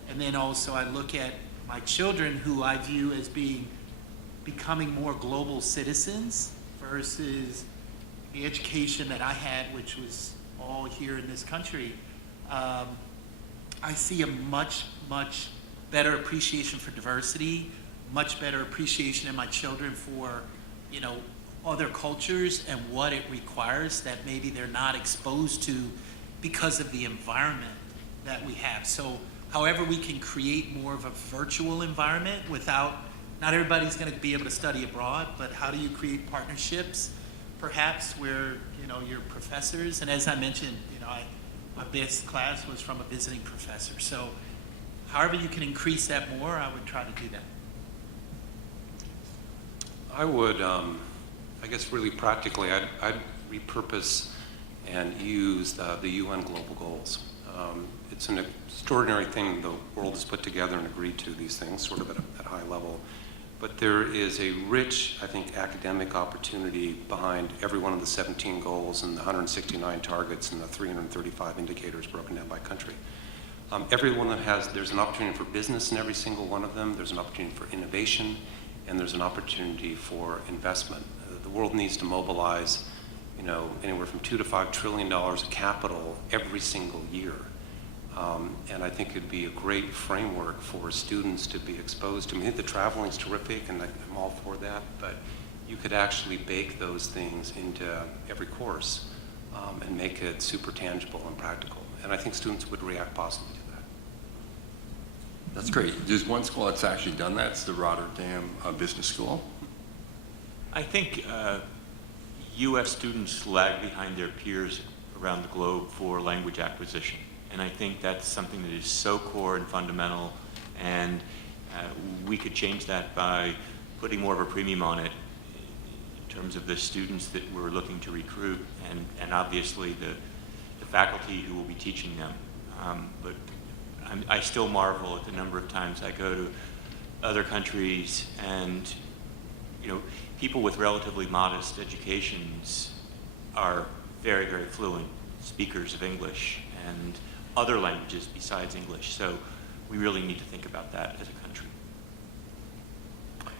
and then also I look at my children who I view as becoming more global citizens versus the education that I had, which was all here in this country. I see a much, much better appreciation for diversity, much better appreciation in my children for, other cultures and what it requires that maybe they're not exposed to because of the environment that we have. So however we can create more of a virtual environment not everybody's going to be able to study abroad, but how do you create partnerships perhaps where, your professors, and as I mentioned, my best class was from a visiting professor. So however you can increase that more, I would try to do that. I would, I guess really practically, I'd repurpose and use the UN Global Goals. It's an extraordinary thing the world has put together and agreed to these things, sort of at a high level. But there is a rich, I think, academic opportunity behind every one of the 17 goals and the 169 targets and the 335 indicators broken down by country. Every one of them there's an opportunity for business in every single one of them. There's an opportunity for innovation, and there's an opportunity for investment. The world needs to mobilize, anywhere from $2 to $5 trillion of capital every single year. And I think it'd be a great framework for students to be exposed to. I think the traveling's terrific, and I'm all for that, but you could actually bake those things into every course and make it super tangible and practical. And I think students would react positively to that. That's great. There's one school that's actually done that. It's the Rotterdam Business School. I think U.S. students lag behind their peers around the globe for language acquisition. And I think that's something that is so core and fundamental, and we could change that by putting more of a premium on it in terms of the students that we're looking to recruit, and obviously the faculty who will be teaching them. But I still marvel at the number of times I go to other countries and, people with relatively modest educations are very, very fluent speakers of English and other languages besides English. So we really need to think about that as a country.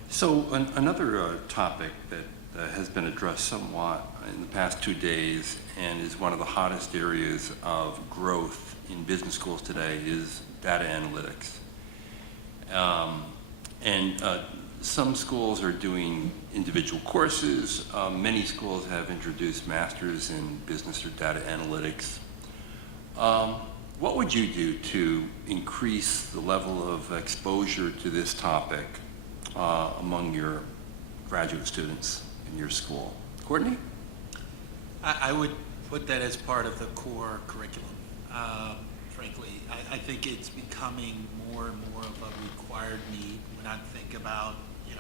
So another topic that has been addressed somewhat in the past 2 days and is one of the hottest areas of growth in business schools today is data analytics. Some schools are doing individual courses. Many schools have introduced masters in business or data analytics. What would you do to increase the level of exposure to this topic among your graduate students in your school? Courtney? I would put that as part of the core curriculum. Frankly, I think it's becoming more and more of a required need when I think about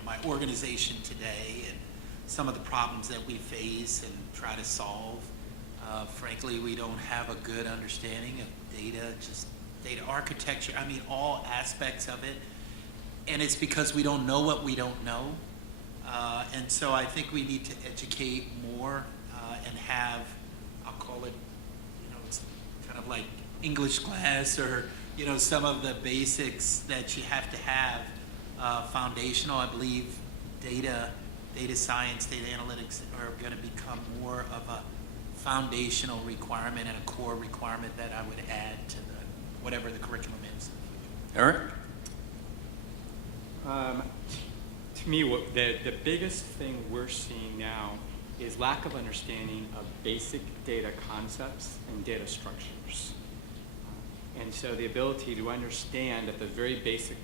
my organization today and some of the problems that we face and try to solve. Frankly, we don't have a good understanding of data, just data architecture. I mean, all aspects of it, and it's because we don't know what we don't know. And so I think we need to educate more and have, I'll call it, it's kind of like English class or, some of the basics that you have to have foundational. I believe data science, data analytics are going to become more of a foundational requirement and a core requirement that I would add to whatever the curriculum is. Eric? To me, the biggest thing we're seeing now is lack of understanding of basic data concepts and data structures. And so the ability to understand at the very basic,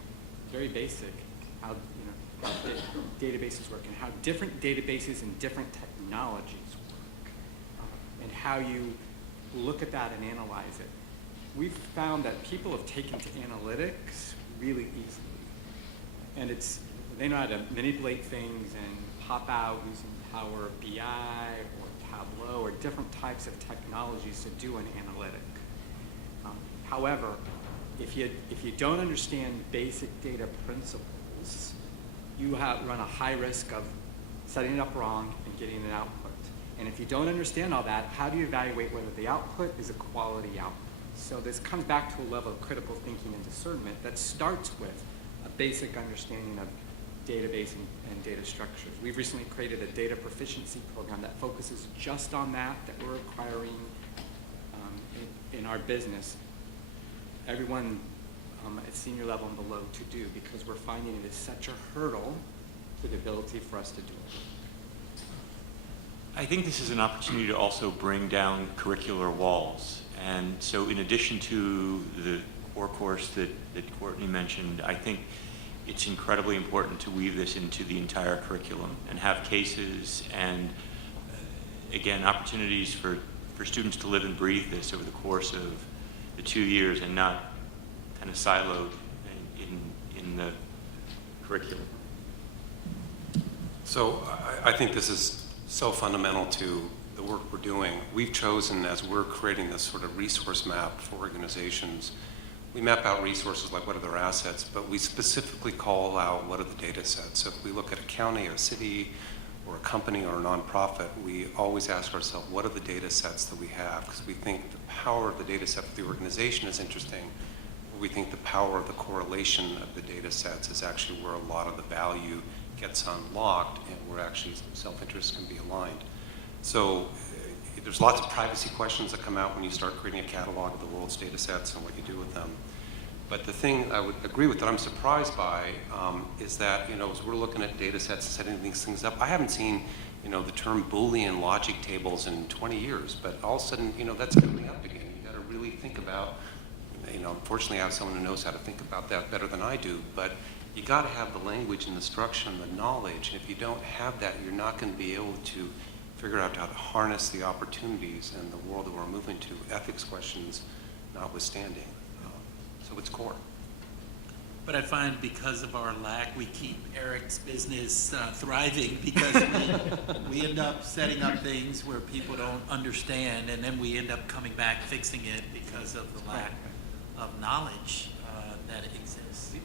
how databases work and how different databases and different technologies work, and how you look at that and analyze it. We've found that people have taken to analytics really easily, and they know how to manipulate things and pop out using Power BI or Tableau or different types of technologies to do an analytic. However, if you don't understand basic data principles, you run a high risk of setting it up wrong and getting an output. And if you don't understand all that, how do you evaluate whether the output is a quality output? So this comes back to a level of critical thinking and discernment that starts with a basic understanding of database and data structures. We've recently created a data proficiency program that focuses just on that we're requiring in our business, everyone at senior level and below to do, because we're finding it is such a hurdle to the ability for us to do it. I think this is an opportunity to also bring down curricular walls. And so in addition to the core course that Courtney mentioned, I think it's incredibly important to weave this into the entire curriculum and have cases and, again, opportunities for students to live and breathe this over the course of the 2 years and not kind of siloed in the curriculum. So I think this is so fundamental to the work we're doing. We've chosen, as we're creating this sort of resource map for organizations, we map out resources like what are their assets, but we specifically call out what are the data sets. So if we look at a county, a city, or a company or a nonprofit, we always ask ourselves, what are the data sets that we have? Because we think the power of the data set for the organization is interesting. We think the power of the correlation of the data sets is actually where a lot of the value gets unlocked and where actually self-interest can be aligned. So there's lots of privacy questions that come out when you start creating a catalog of the world's data sets and what you do with them. But the thing I would agree with that I'm surprised by is that, as we're looking at data sets and setting these things up, I haven't seen, the term Boolean logic tables in 20 years, but all of a sudden, that's coming up again. You got to really think about, unfortunately I have someone who knows how to think about that better than I do, but you got to have the language and the structure and the knowledge. And if you don't have that, you're not going to be able to figure out how to harness the opportunities in the world that we're moving to, ethics questions notwithstanding. So it's core. But I find because of our lack, we keep Eric's business thriving because we end up setting up things where people don't understand, and then we end up coming back fixing it because of the lack of knowledge that exists.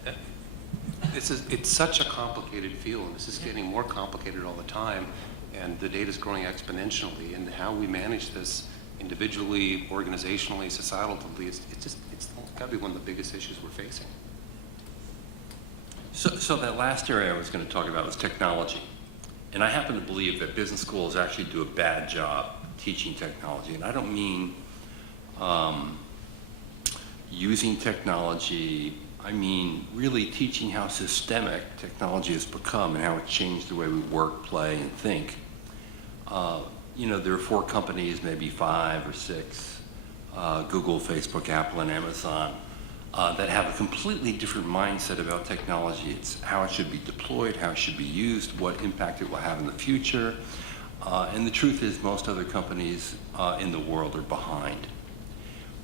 It's such a complicated field, and this is getting more complicated all the time, and the data is growing exponentially, and how we manage this individually, organizationally, societally, it's got to be one of the biggest issues we're facing. So that last area I was going to talk about was technology. And I happen to believe that business schools actually do a bad job teaching technology. And I don't mean using technology I mean really teaching how systemic technology has become and how it's changed the way we work, play, and think. You know, there are 4 companies, maybe 5 or 6, Google, Facebook, Apple, and Amazon, that have a completely different mindset about technology. It's how it should be deployed, how it should be used, what impact it will have in the future. And the truth is most other companies in the world are behind.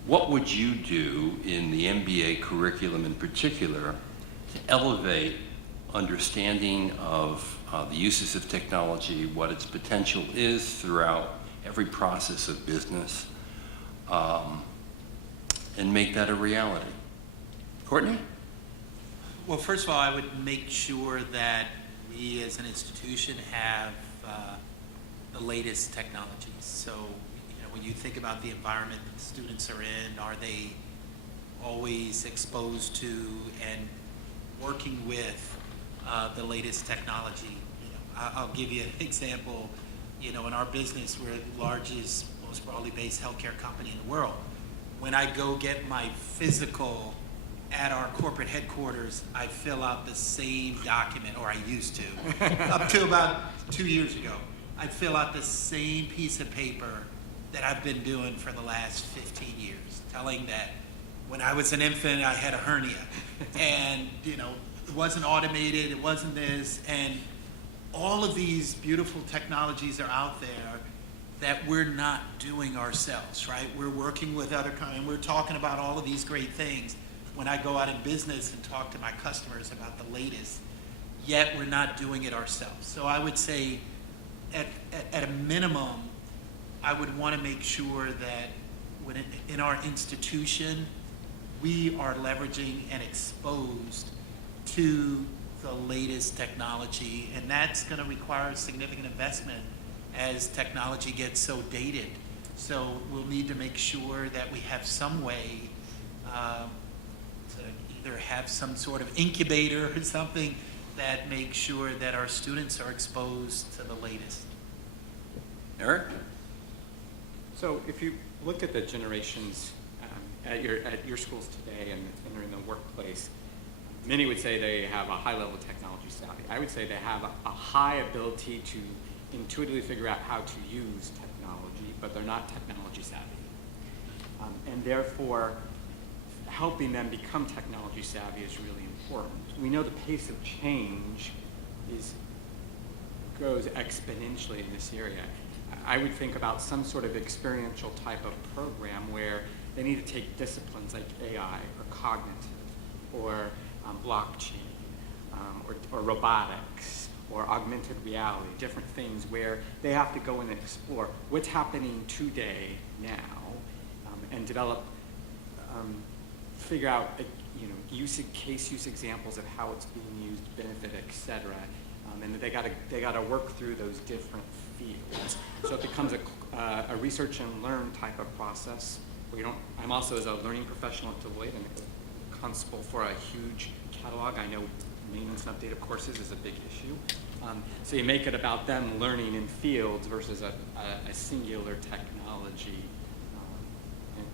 What would you do in the MBA curriculum in particular to elevate understanding of the uses of technology, what its potential is throughout every process of business, and make that a reality? Courtney? Well, first of all, I would make sure that we as an institution have the latest technologies. So, you know, when you think about the environment that students are in, are they always exposed to and working with the latest technology? You know, I'll give you an example. You know, in our business, we're the largest, most broadly based healthcare company in the world. When I go get my physical at our corporate headquarters, I fill out the same document, or I used to, up to about 2 years ago. I fill out the same piece of paper that I've been doing for the last 15 years, telling that when I was an infant, I had a hernia. And, you know, it wasn't automated, it wasn't this, and all of these beautiful technologies are out there that we're not doing ourselves, right? We're working with other companies, and we're talking about all of these great things when I go out in business and talk to my customers about the latest, yet we're not doing it ourselves. So I would say, at a minimum, I would want to make sure that when in our institution, we are leveraging and exposed to the latest technology, and that's going to require a significant investment as technology gets so dated. So we'll need to make sure that we have some way to either have some sort of incubator or something that makes sure that our students are exposed to the latest. Eric? So if you look at the generations at your schools today and in the workplace, many would say they have a high level of technology savvy. I would say they have a high ability to intuitively figure out how to use technology, but they're not technology savvy. And therefore, helping them become technology savvy is really important. We know the pace of change goes exponentially in this area. I would think about some sort of experiential type of program where they need to take disciplines like AI or cognitive or blockchain or robotics or augmented reality, different things where they have to go in and explore what's happening today, now, and develop, figure out, case use examples of how it's being used, benefit, et cetera. And they gotta work through those different fields. So it becomes a research and learn type of process. I'm also, as a learning professional at Deloitte and responsible for a huge catalog. I know maintenance and update of courses is a big issue. So you make it about them learning in fields versus a singular technology.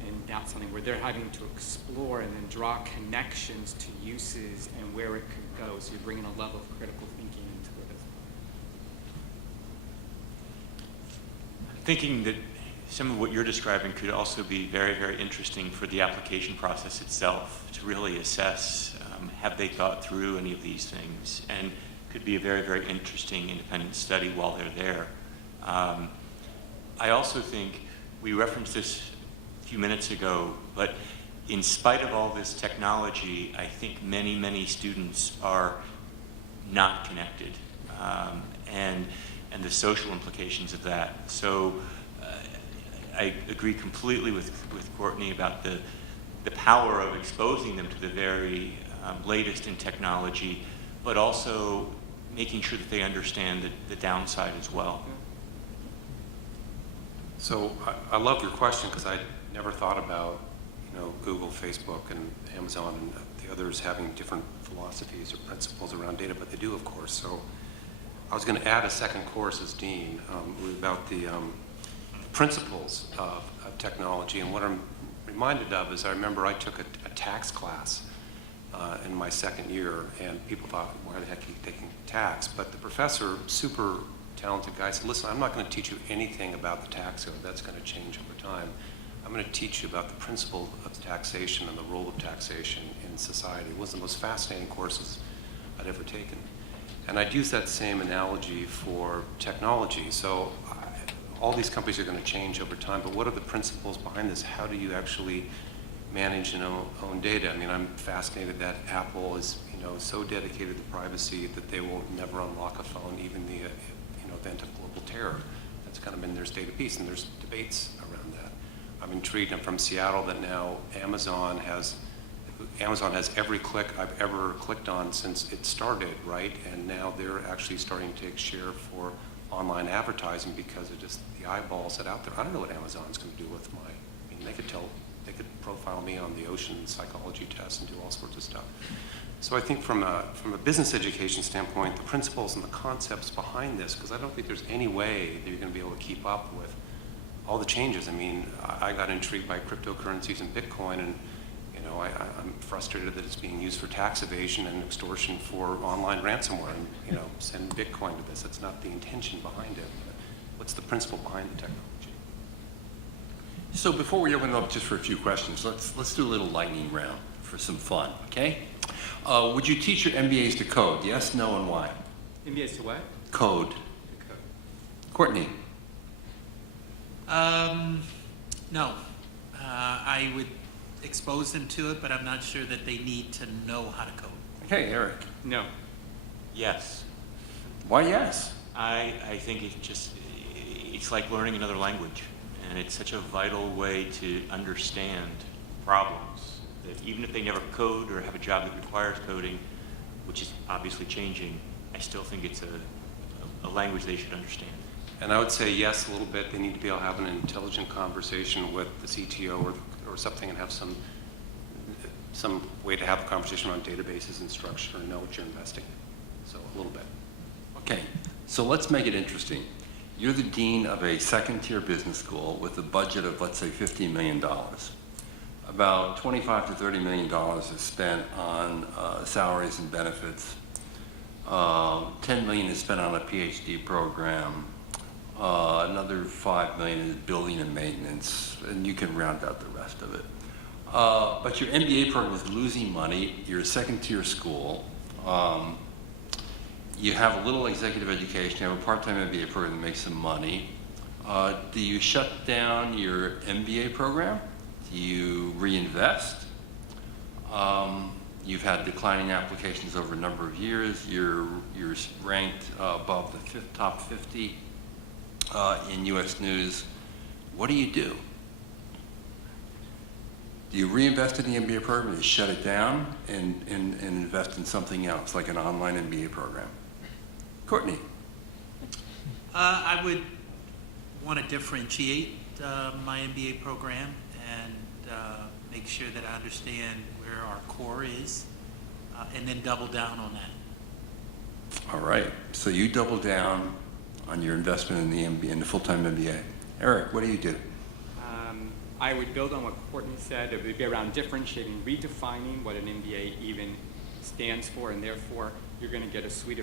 And that's something where they're having to explore and then draw connections to uses and where it could go. So you're bringing a level of critical thinking into it as well. Thinking that some of what you're describing could also be very, very interesting for the application process itself, to really assess, have they thought through any of these things, and could be a very, very interesting independent study while they're there. I also think, we referenced this a few minutes ago, but in spite of all this technology, I think many, many students are not connected, and the social implications of that. So I agree completely with Courtney about the power of exposing them to the very latest in technology, but also making sure that they understand the downside as well. So I love your question because I never thought about, Google, Facebook, and Amazon and the others having different philosophies or principles around data, but they do, of course. So I was going to add a second course as dean about the principles of technology, and what I'm reminded of is I remember I took a tax class, in my second year, and people thought, why the heck are you taking tax? But the professor, super talented guy, said, listen, I'm not going to teach you anything about the tax code. That's going to change over time. I'm going to teach you about the principle of taxation and the role of taxation in society. It was the most fascinating courses I'd ever taken. And I'd use that same analogy for technology. So all these companies are going to change over time, but what are the principles behind this? How do you actually manage and own data? I mean, I'm fascinated that Apple is, so dedicated to privacy that they will never unlock a phone, even the, event of global terror. That's kind of been their state of peace, and there's debates around that. I'm intrigued. I'm from Seattle that now Amazon has every click I've ever clicked on since it started, right? And now they're actually starting to take share for online advertising because of just the eyeballs that are out there. I don't know what Amazon's going to do with they could profile me on the ocean psychology test and do all sorts of stuff. So I think from a business education standpoint, the principles and the concepts behind this, because I don't think there's any way that you're going to be able to keep up with all the changes. I mean, I got intrigued by cryptocurrencies and Bitcoin, and I'm frustrated that it's being used for tax evasion and extortion for online ransomware, and send Bitcoin to this. That's not the intention behind it. What's the principle behind the technology? So before we open it up just for a few questions, let's do a little lightning round for some fun, okay? Would you teach your MBAs to code? Yes, no, and why? MBAs to what? Code. Courtney? No. I would expose them to it, but I'm not sure that they need to know how to code. Okay, Eric? No. Yes. Why yes? I think it's like learning another language, and it's such a vital way to understand problems that even if they never code or have a job that requires coding, which is obviously changing, I still think it's a language they should understand. And I would say yes, a little bit. They need to be able to have an intelligent conversation with the CTO or something, and have some way to have a conversation around databases and structure and know what you're investing in. So a little bit. Okay, so let's make it interesting. You're the dean of a second-tier business school with a budget of, let's say, $15 million. About $25 to $30 million is spent on salaries and benefits. $10 million is spent on a PhD program. Another $5 million is building and maintenance, and you can round out the rest of it. But your MBA program is losing money. You're a second-tier school. You have a little executive education. You have a part-time MBA program that makes some money. Do you shut down your MBA program? Do you reinvest? You've had declining applications over a number of years. You're ranked above the top 50 in U.S. News. What do you do? Do you reinvest in the MBA program? Do you shut it down and invest in something else, like an online MBA program? Courtney? I would want to differentiate my MBA program and make sure that I understand where our core is, and then double down on that. All right. So you double down on your investment in the MBA, in the full-time MBA. Eric, what do you do? I would build on what Courtney said. It would be around differentiating, redefining what an MBA even stands for, and therefore you're going to get a suite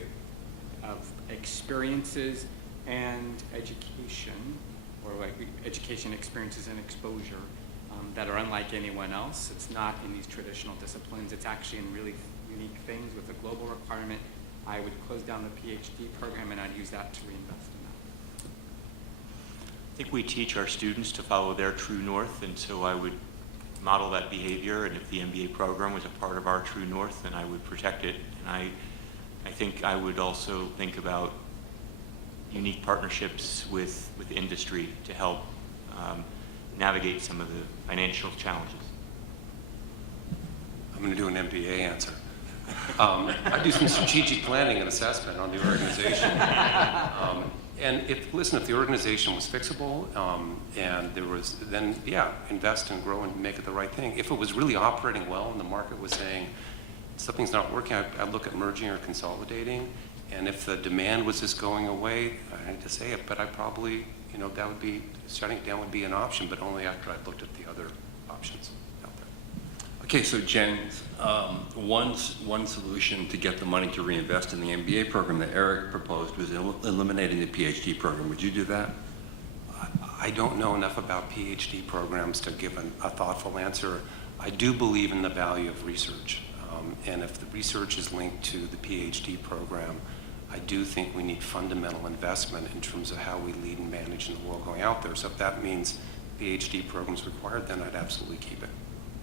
of experiences and education, or like education experiences and exposure that are unlike anyone else. It's not in these traditional disciplines. It's actually in really unique things with a global requirement. I would close down the PhD program, and I'd use that to reinvest in that. I think we teach our students to follow their true north, and so I would model that behavior, and if the MBA program was a part of our true north, then I would protect it. And I think I would also think about unique partnerships with industry to help navigate some of the financial challenges. I'm going to do an MBA answer. I do some strategic planning and assessment on the organization. And if the organization was fixable and there was, then yeah, invest and grow and make it the right thing. If it was really operating well and the market was saying something's not working, I'd look at merging or consolidating. And if the demand was just going away, I hate to say it, but I probably, that would be, shutting it down would be an option, but only after I'd looked at the other options out there. Okay, so Jen, one solution to get the money to reinvest in the MBA program that Eric proposed was eliminating the PhD program. Would you do that? I don't know enough about PhD programs to give a thoughtful answer. I do believe in the value of research. And if the research is linked to the PhD program, I do think we need fundamental investment in terms of how we lead and manage in the world going out there. So if that means PhD programs required, then I'd absolutely keep it.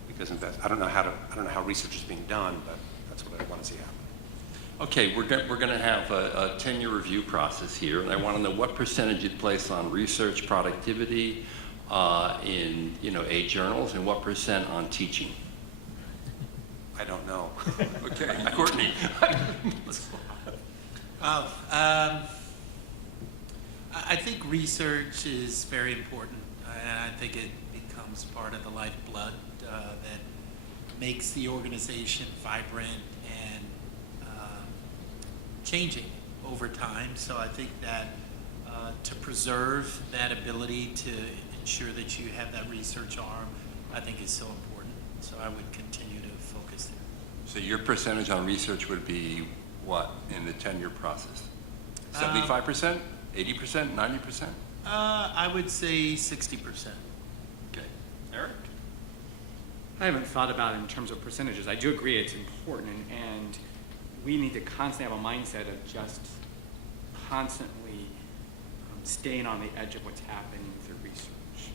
Because I don't know how research is being done, but that's what I want to see happen. Okay, we're going to have a 10-year review process here, and I want to know what percentage you'd place on research productivity in A journals, and what % on teaching. I don't know. Okay, Courtney. I think research is very important, and I think it becomes part of the lifeblood that makes the organization vibrant and changing over time. So I think that to preserve that ability to ensure that you have that research arm, I think is so important. So I would continue to focus there. So your percentage on research would be what in the 10-year process? 75%? 80%? 90%? I would say 60%. Okay. Eric? I haven't thought about it in terms of percentages. I do agree it's important, and we need to constantly have a mindset of just constantly staying on the edge of what's happening through research.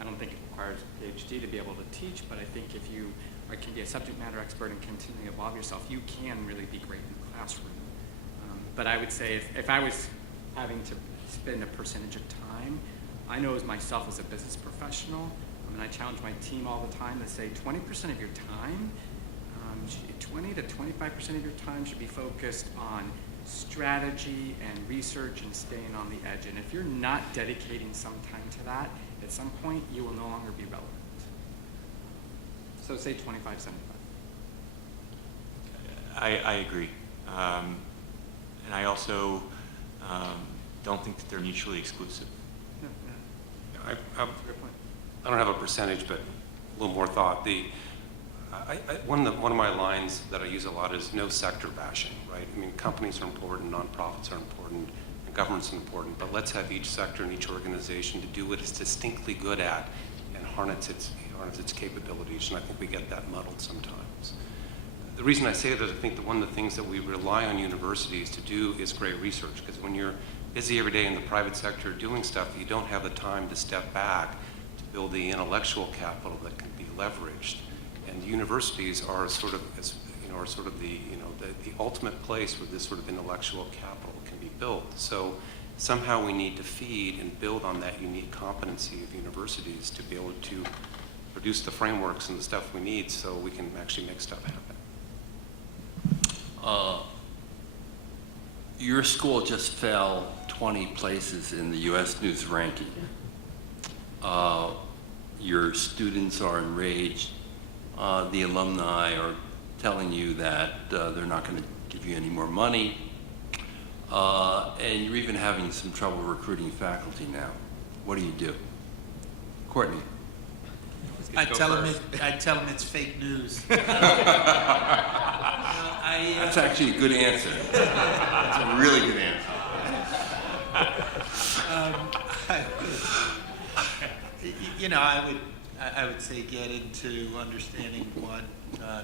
I don't think it requires a PhD to be able to teach, but I think if you can be a subject matter expert and continually evolve yourself, you can really be great in the classroom. But I would say if I was having to spend a percentage of time, I know as myself as a business professional, and I challenge my team all the time to say 20% of your time, 20 to 25% of your time should be focused on strategy and research and staying on the edge. And if you're not dedicating some time to that, at some point you will no longer be relevant. So say 25, 75. I agree. And I also don't think that they're mutually exclusive. No. I don't have a percentage, but a little more thought. One of my lines that I use a lot is no sector bashing, right? I mean, companies are important, nonprofits are important, and government's important, but let's have each sector and each organization to do what it's distinctly good at and harness its capabilities, and I think we get that muddled sometimes. The reason I say that is I think that one of the things that we rely on universities to do is great research, because when you're busy every day in the private sector doing stuff, you don't have the time to step back to build the intellectual capital that can be leveraged. And universities are sort of, the ultimate place where this sort of intellectual capital can be built. So somehow we need to feed and build on that unique competency of universities to be able to produce the frameworks and the stuff we need so we can actually make stuff happen. Your school just fell 20 places in the U.S. News ranking. Your students are enraged. The alumni are telling you that they're not going to give you any more money. And you're even having some trouble recruiting faculty now. What do you do? Courtney. I tell them it's fake news. That's actually a good answer. That's a really good answer. I would say get into understanding what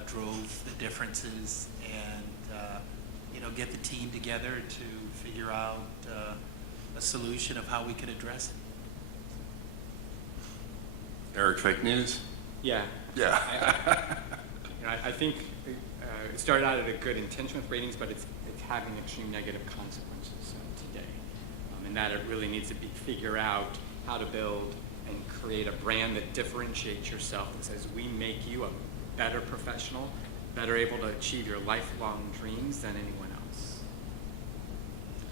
drove the differences, and get the team together to figure out a solution of how we could address it. Eric, fake news? Yeah. Yeah. I think it started out at a good intention with ratings, but it's having extreme negative consequences today. And that it really needs to figure out how to build and create a brand that differentiates yourself and says, we make you a better professional, better able to achieve your lifelong dreams than anyone else.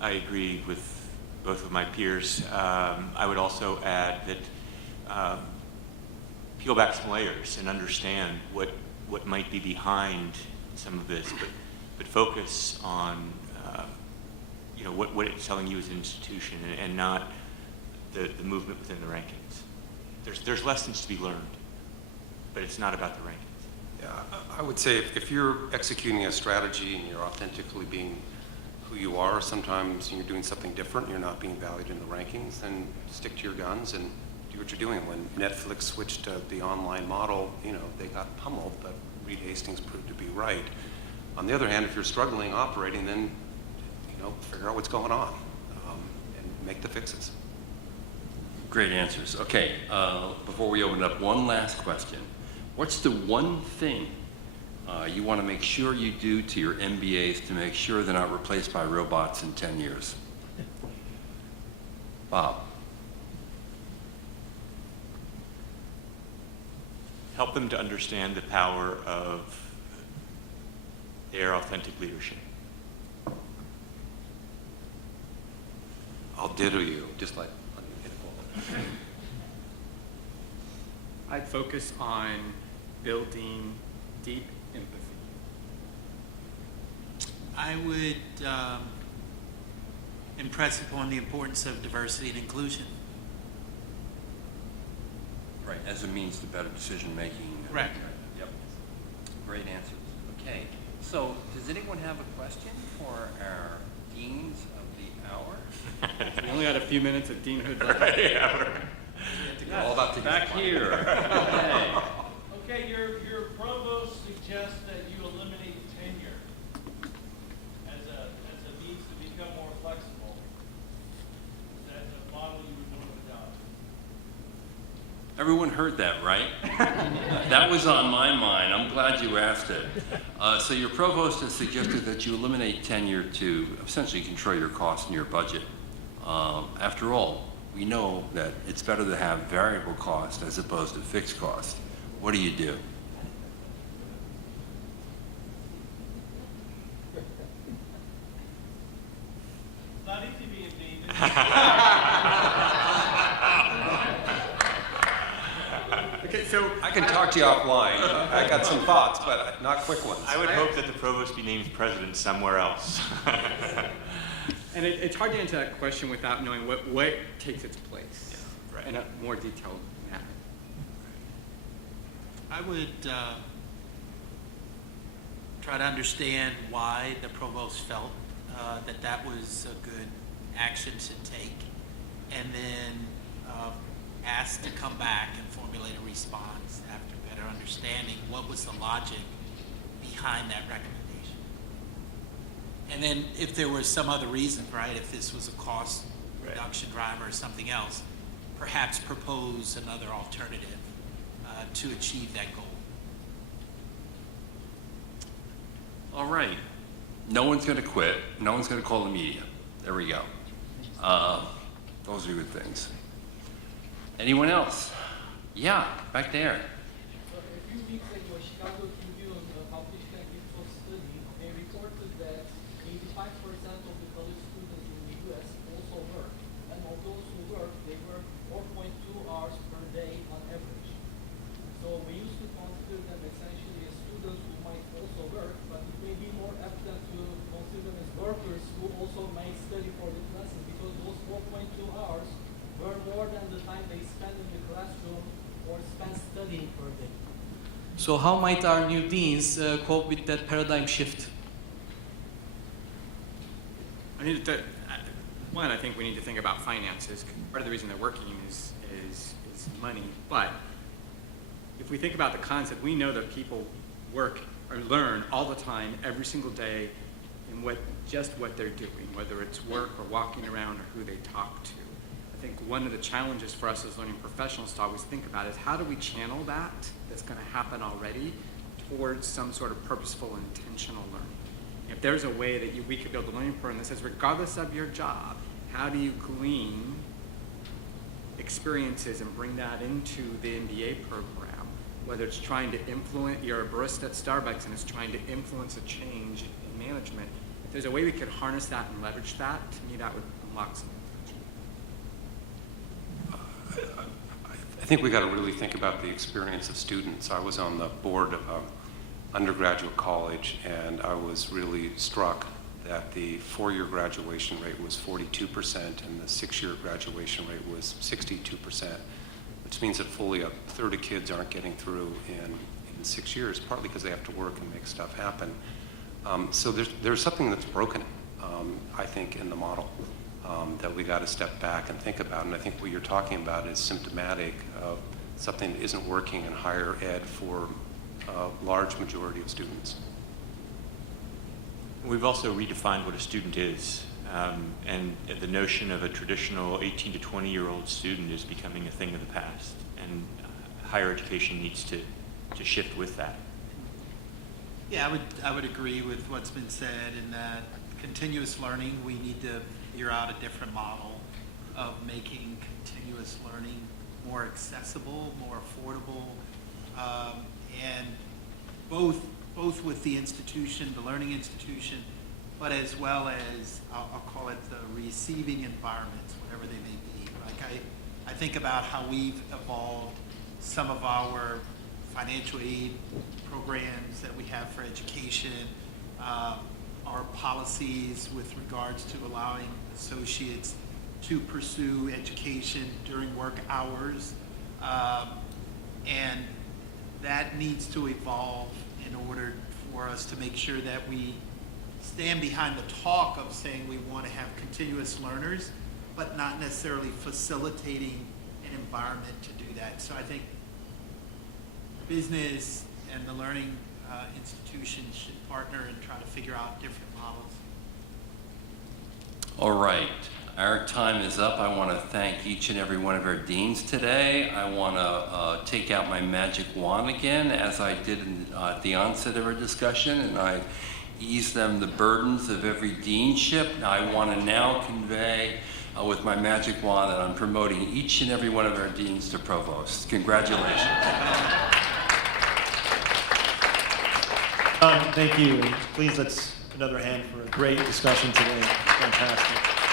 I agree with both of my peers. I would also add that peel back some layers and understand what might be behind some of this, but focus on what it's telling you as an institution, and not the movement within the rankings. There's lessons to be learned, but it's not about the rankings. Yeah, I would say if you're executing a strategy and you're authentically being who you are, sometimes you're doing something different, you're not being valued in the rankings, then stick to your guns and do what you're doing. When Netflix switched to the online model, they got pummeled, but Reed Hastings proved to be right. On the other hand, if you're struggling operating, then figure out what's going on and make the fixes. Great answers. Okay, before we open up, one last question. What's the one thing you want to make sure you do to your MBAs to make sure they're not replaced by robots in 10 years? Bob. Help them to understand the power of their authentic leadership. I'll ditto you, just like I'd focus on building deep empathy. I would impress upon the importance of diversity and inclusion. Right, as a means to better decision-making. Correct. Yep. Great answers. Okay, so does anyone have a question for our deans of the hour? We only got a few minutes of deanhood left. All about to back here. Okay. Okay, your provost suggests that you eliminate tenure as a means to become more flexible. Is that a model you would want to adopt? Everyone heard that, right? That was on my mind. I'm glad you asked it. So your provost has suggested that you eliminate tenure to essentially control your costs and your budget. After all, we know that it's better to have variable cost as opposed to fixed cost. What do you do? It's not easy being dean. Okay, so I can talk to you offline. I got some thoughts, but not quick ones. I would hope that the provost be named president somewhere else. And it's hard to answer that question without knowing what takes its place Yeah, right. in a more detailed manner. I would try to understand why the provost felt that was a good action to take, and then ask to come back and formulate a response after better understanding what was the logic behind that recommendation. And then if there was some other reason, right, if this was a cost reduction driver or something else, perhaps propose another alternative to achieve that goal. All right. No one's going to quit. No one's going to call the media. There we go. Those are good things. Anyone else? Yeah, back there. So a few weeks ago, Chicago Tribune published an Ipsos study. They reported that 85% of the college students in the U.S. also work, and of those who work, they work 4.2 hours per day on average. So we used to consider them essentially as students who might also work, but it may be more apt to consider them as workers who also may study for the classes, because those 4.2 hours were more than the time they spend in the classroom or spend studying per day. So how might our new deans cope with that paradigm shift? I think we need to think about finances. Part of the reason they're working is money. But if we think about the concept, we know that people work or learn all the time, every single day, in what they're doing, whether it's work or walking around or who they talk to. I think one of the challenges for us as learning professionals to always think about is how do we channel that's going to happen already towards some sort of purposeful, intentional learning. If there's a way that we could build a learning program that says, regardless of your job, how do you glean experiences and bring that into the MBA program, whether it's trying to influence, you're a barista at Starbucks and it's trying to influence a change in management. If there's a way we could harness that and leverage that, to me that would unlock some potential. I think we got to really think about the experience of students. I was on the board of an undergraduate college, and I was really struck that the 4-year graduation rate was 42% and the 6-year graduation rate was 62%, which means that fully a third of kids aren't getting through in 6 years, partly because they have to work and make stuff happen. So there's something that's broken, I think, in the model that we got to step back and think about. And I think what you're talking about is symptomatic of something that isn't working in higher ed for a large majority of students. We've also redefined what a student is, and the notion of a traditional 18 to 20-year-old student is becoming a thing of the past, and higher education needs to shift with that. Yeah, I would agree with what's been said in that continuous learning, we need to figure out a different model of making continuous learning more accessible, more affordable, and both with the institution, the learning institution, but as well as, I'll call it the receiving environments, whatever they may be. Like I think about how we've evolved some of our financial aid programs that we have for education, our policies with regards to allowing associates to pursue education during work hours, and that needs to evolve in order for us to make sure that we stand behind the talk of saying we want to have continuous learners, but not necessarily facilitating an environment to do that. So I think business and the learning institutions should partner and try to figure out different models. All right, our time is up. I want to thank each and every one of our deans today. I want to take out my magic wand again, as I did at the onset of our discussion, and I ease them the burdens of every deanship. I want to now convey with my magic wand that I'm promoting each and every one of our deans to provost. Congratulations. Thank you. And please, let's another hand for a great discussion today. Fantastic.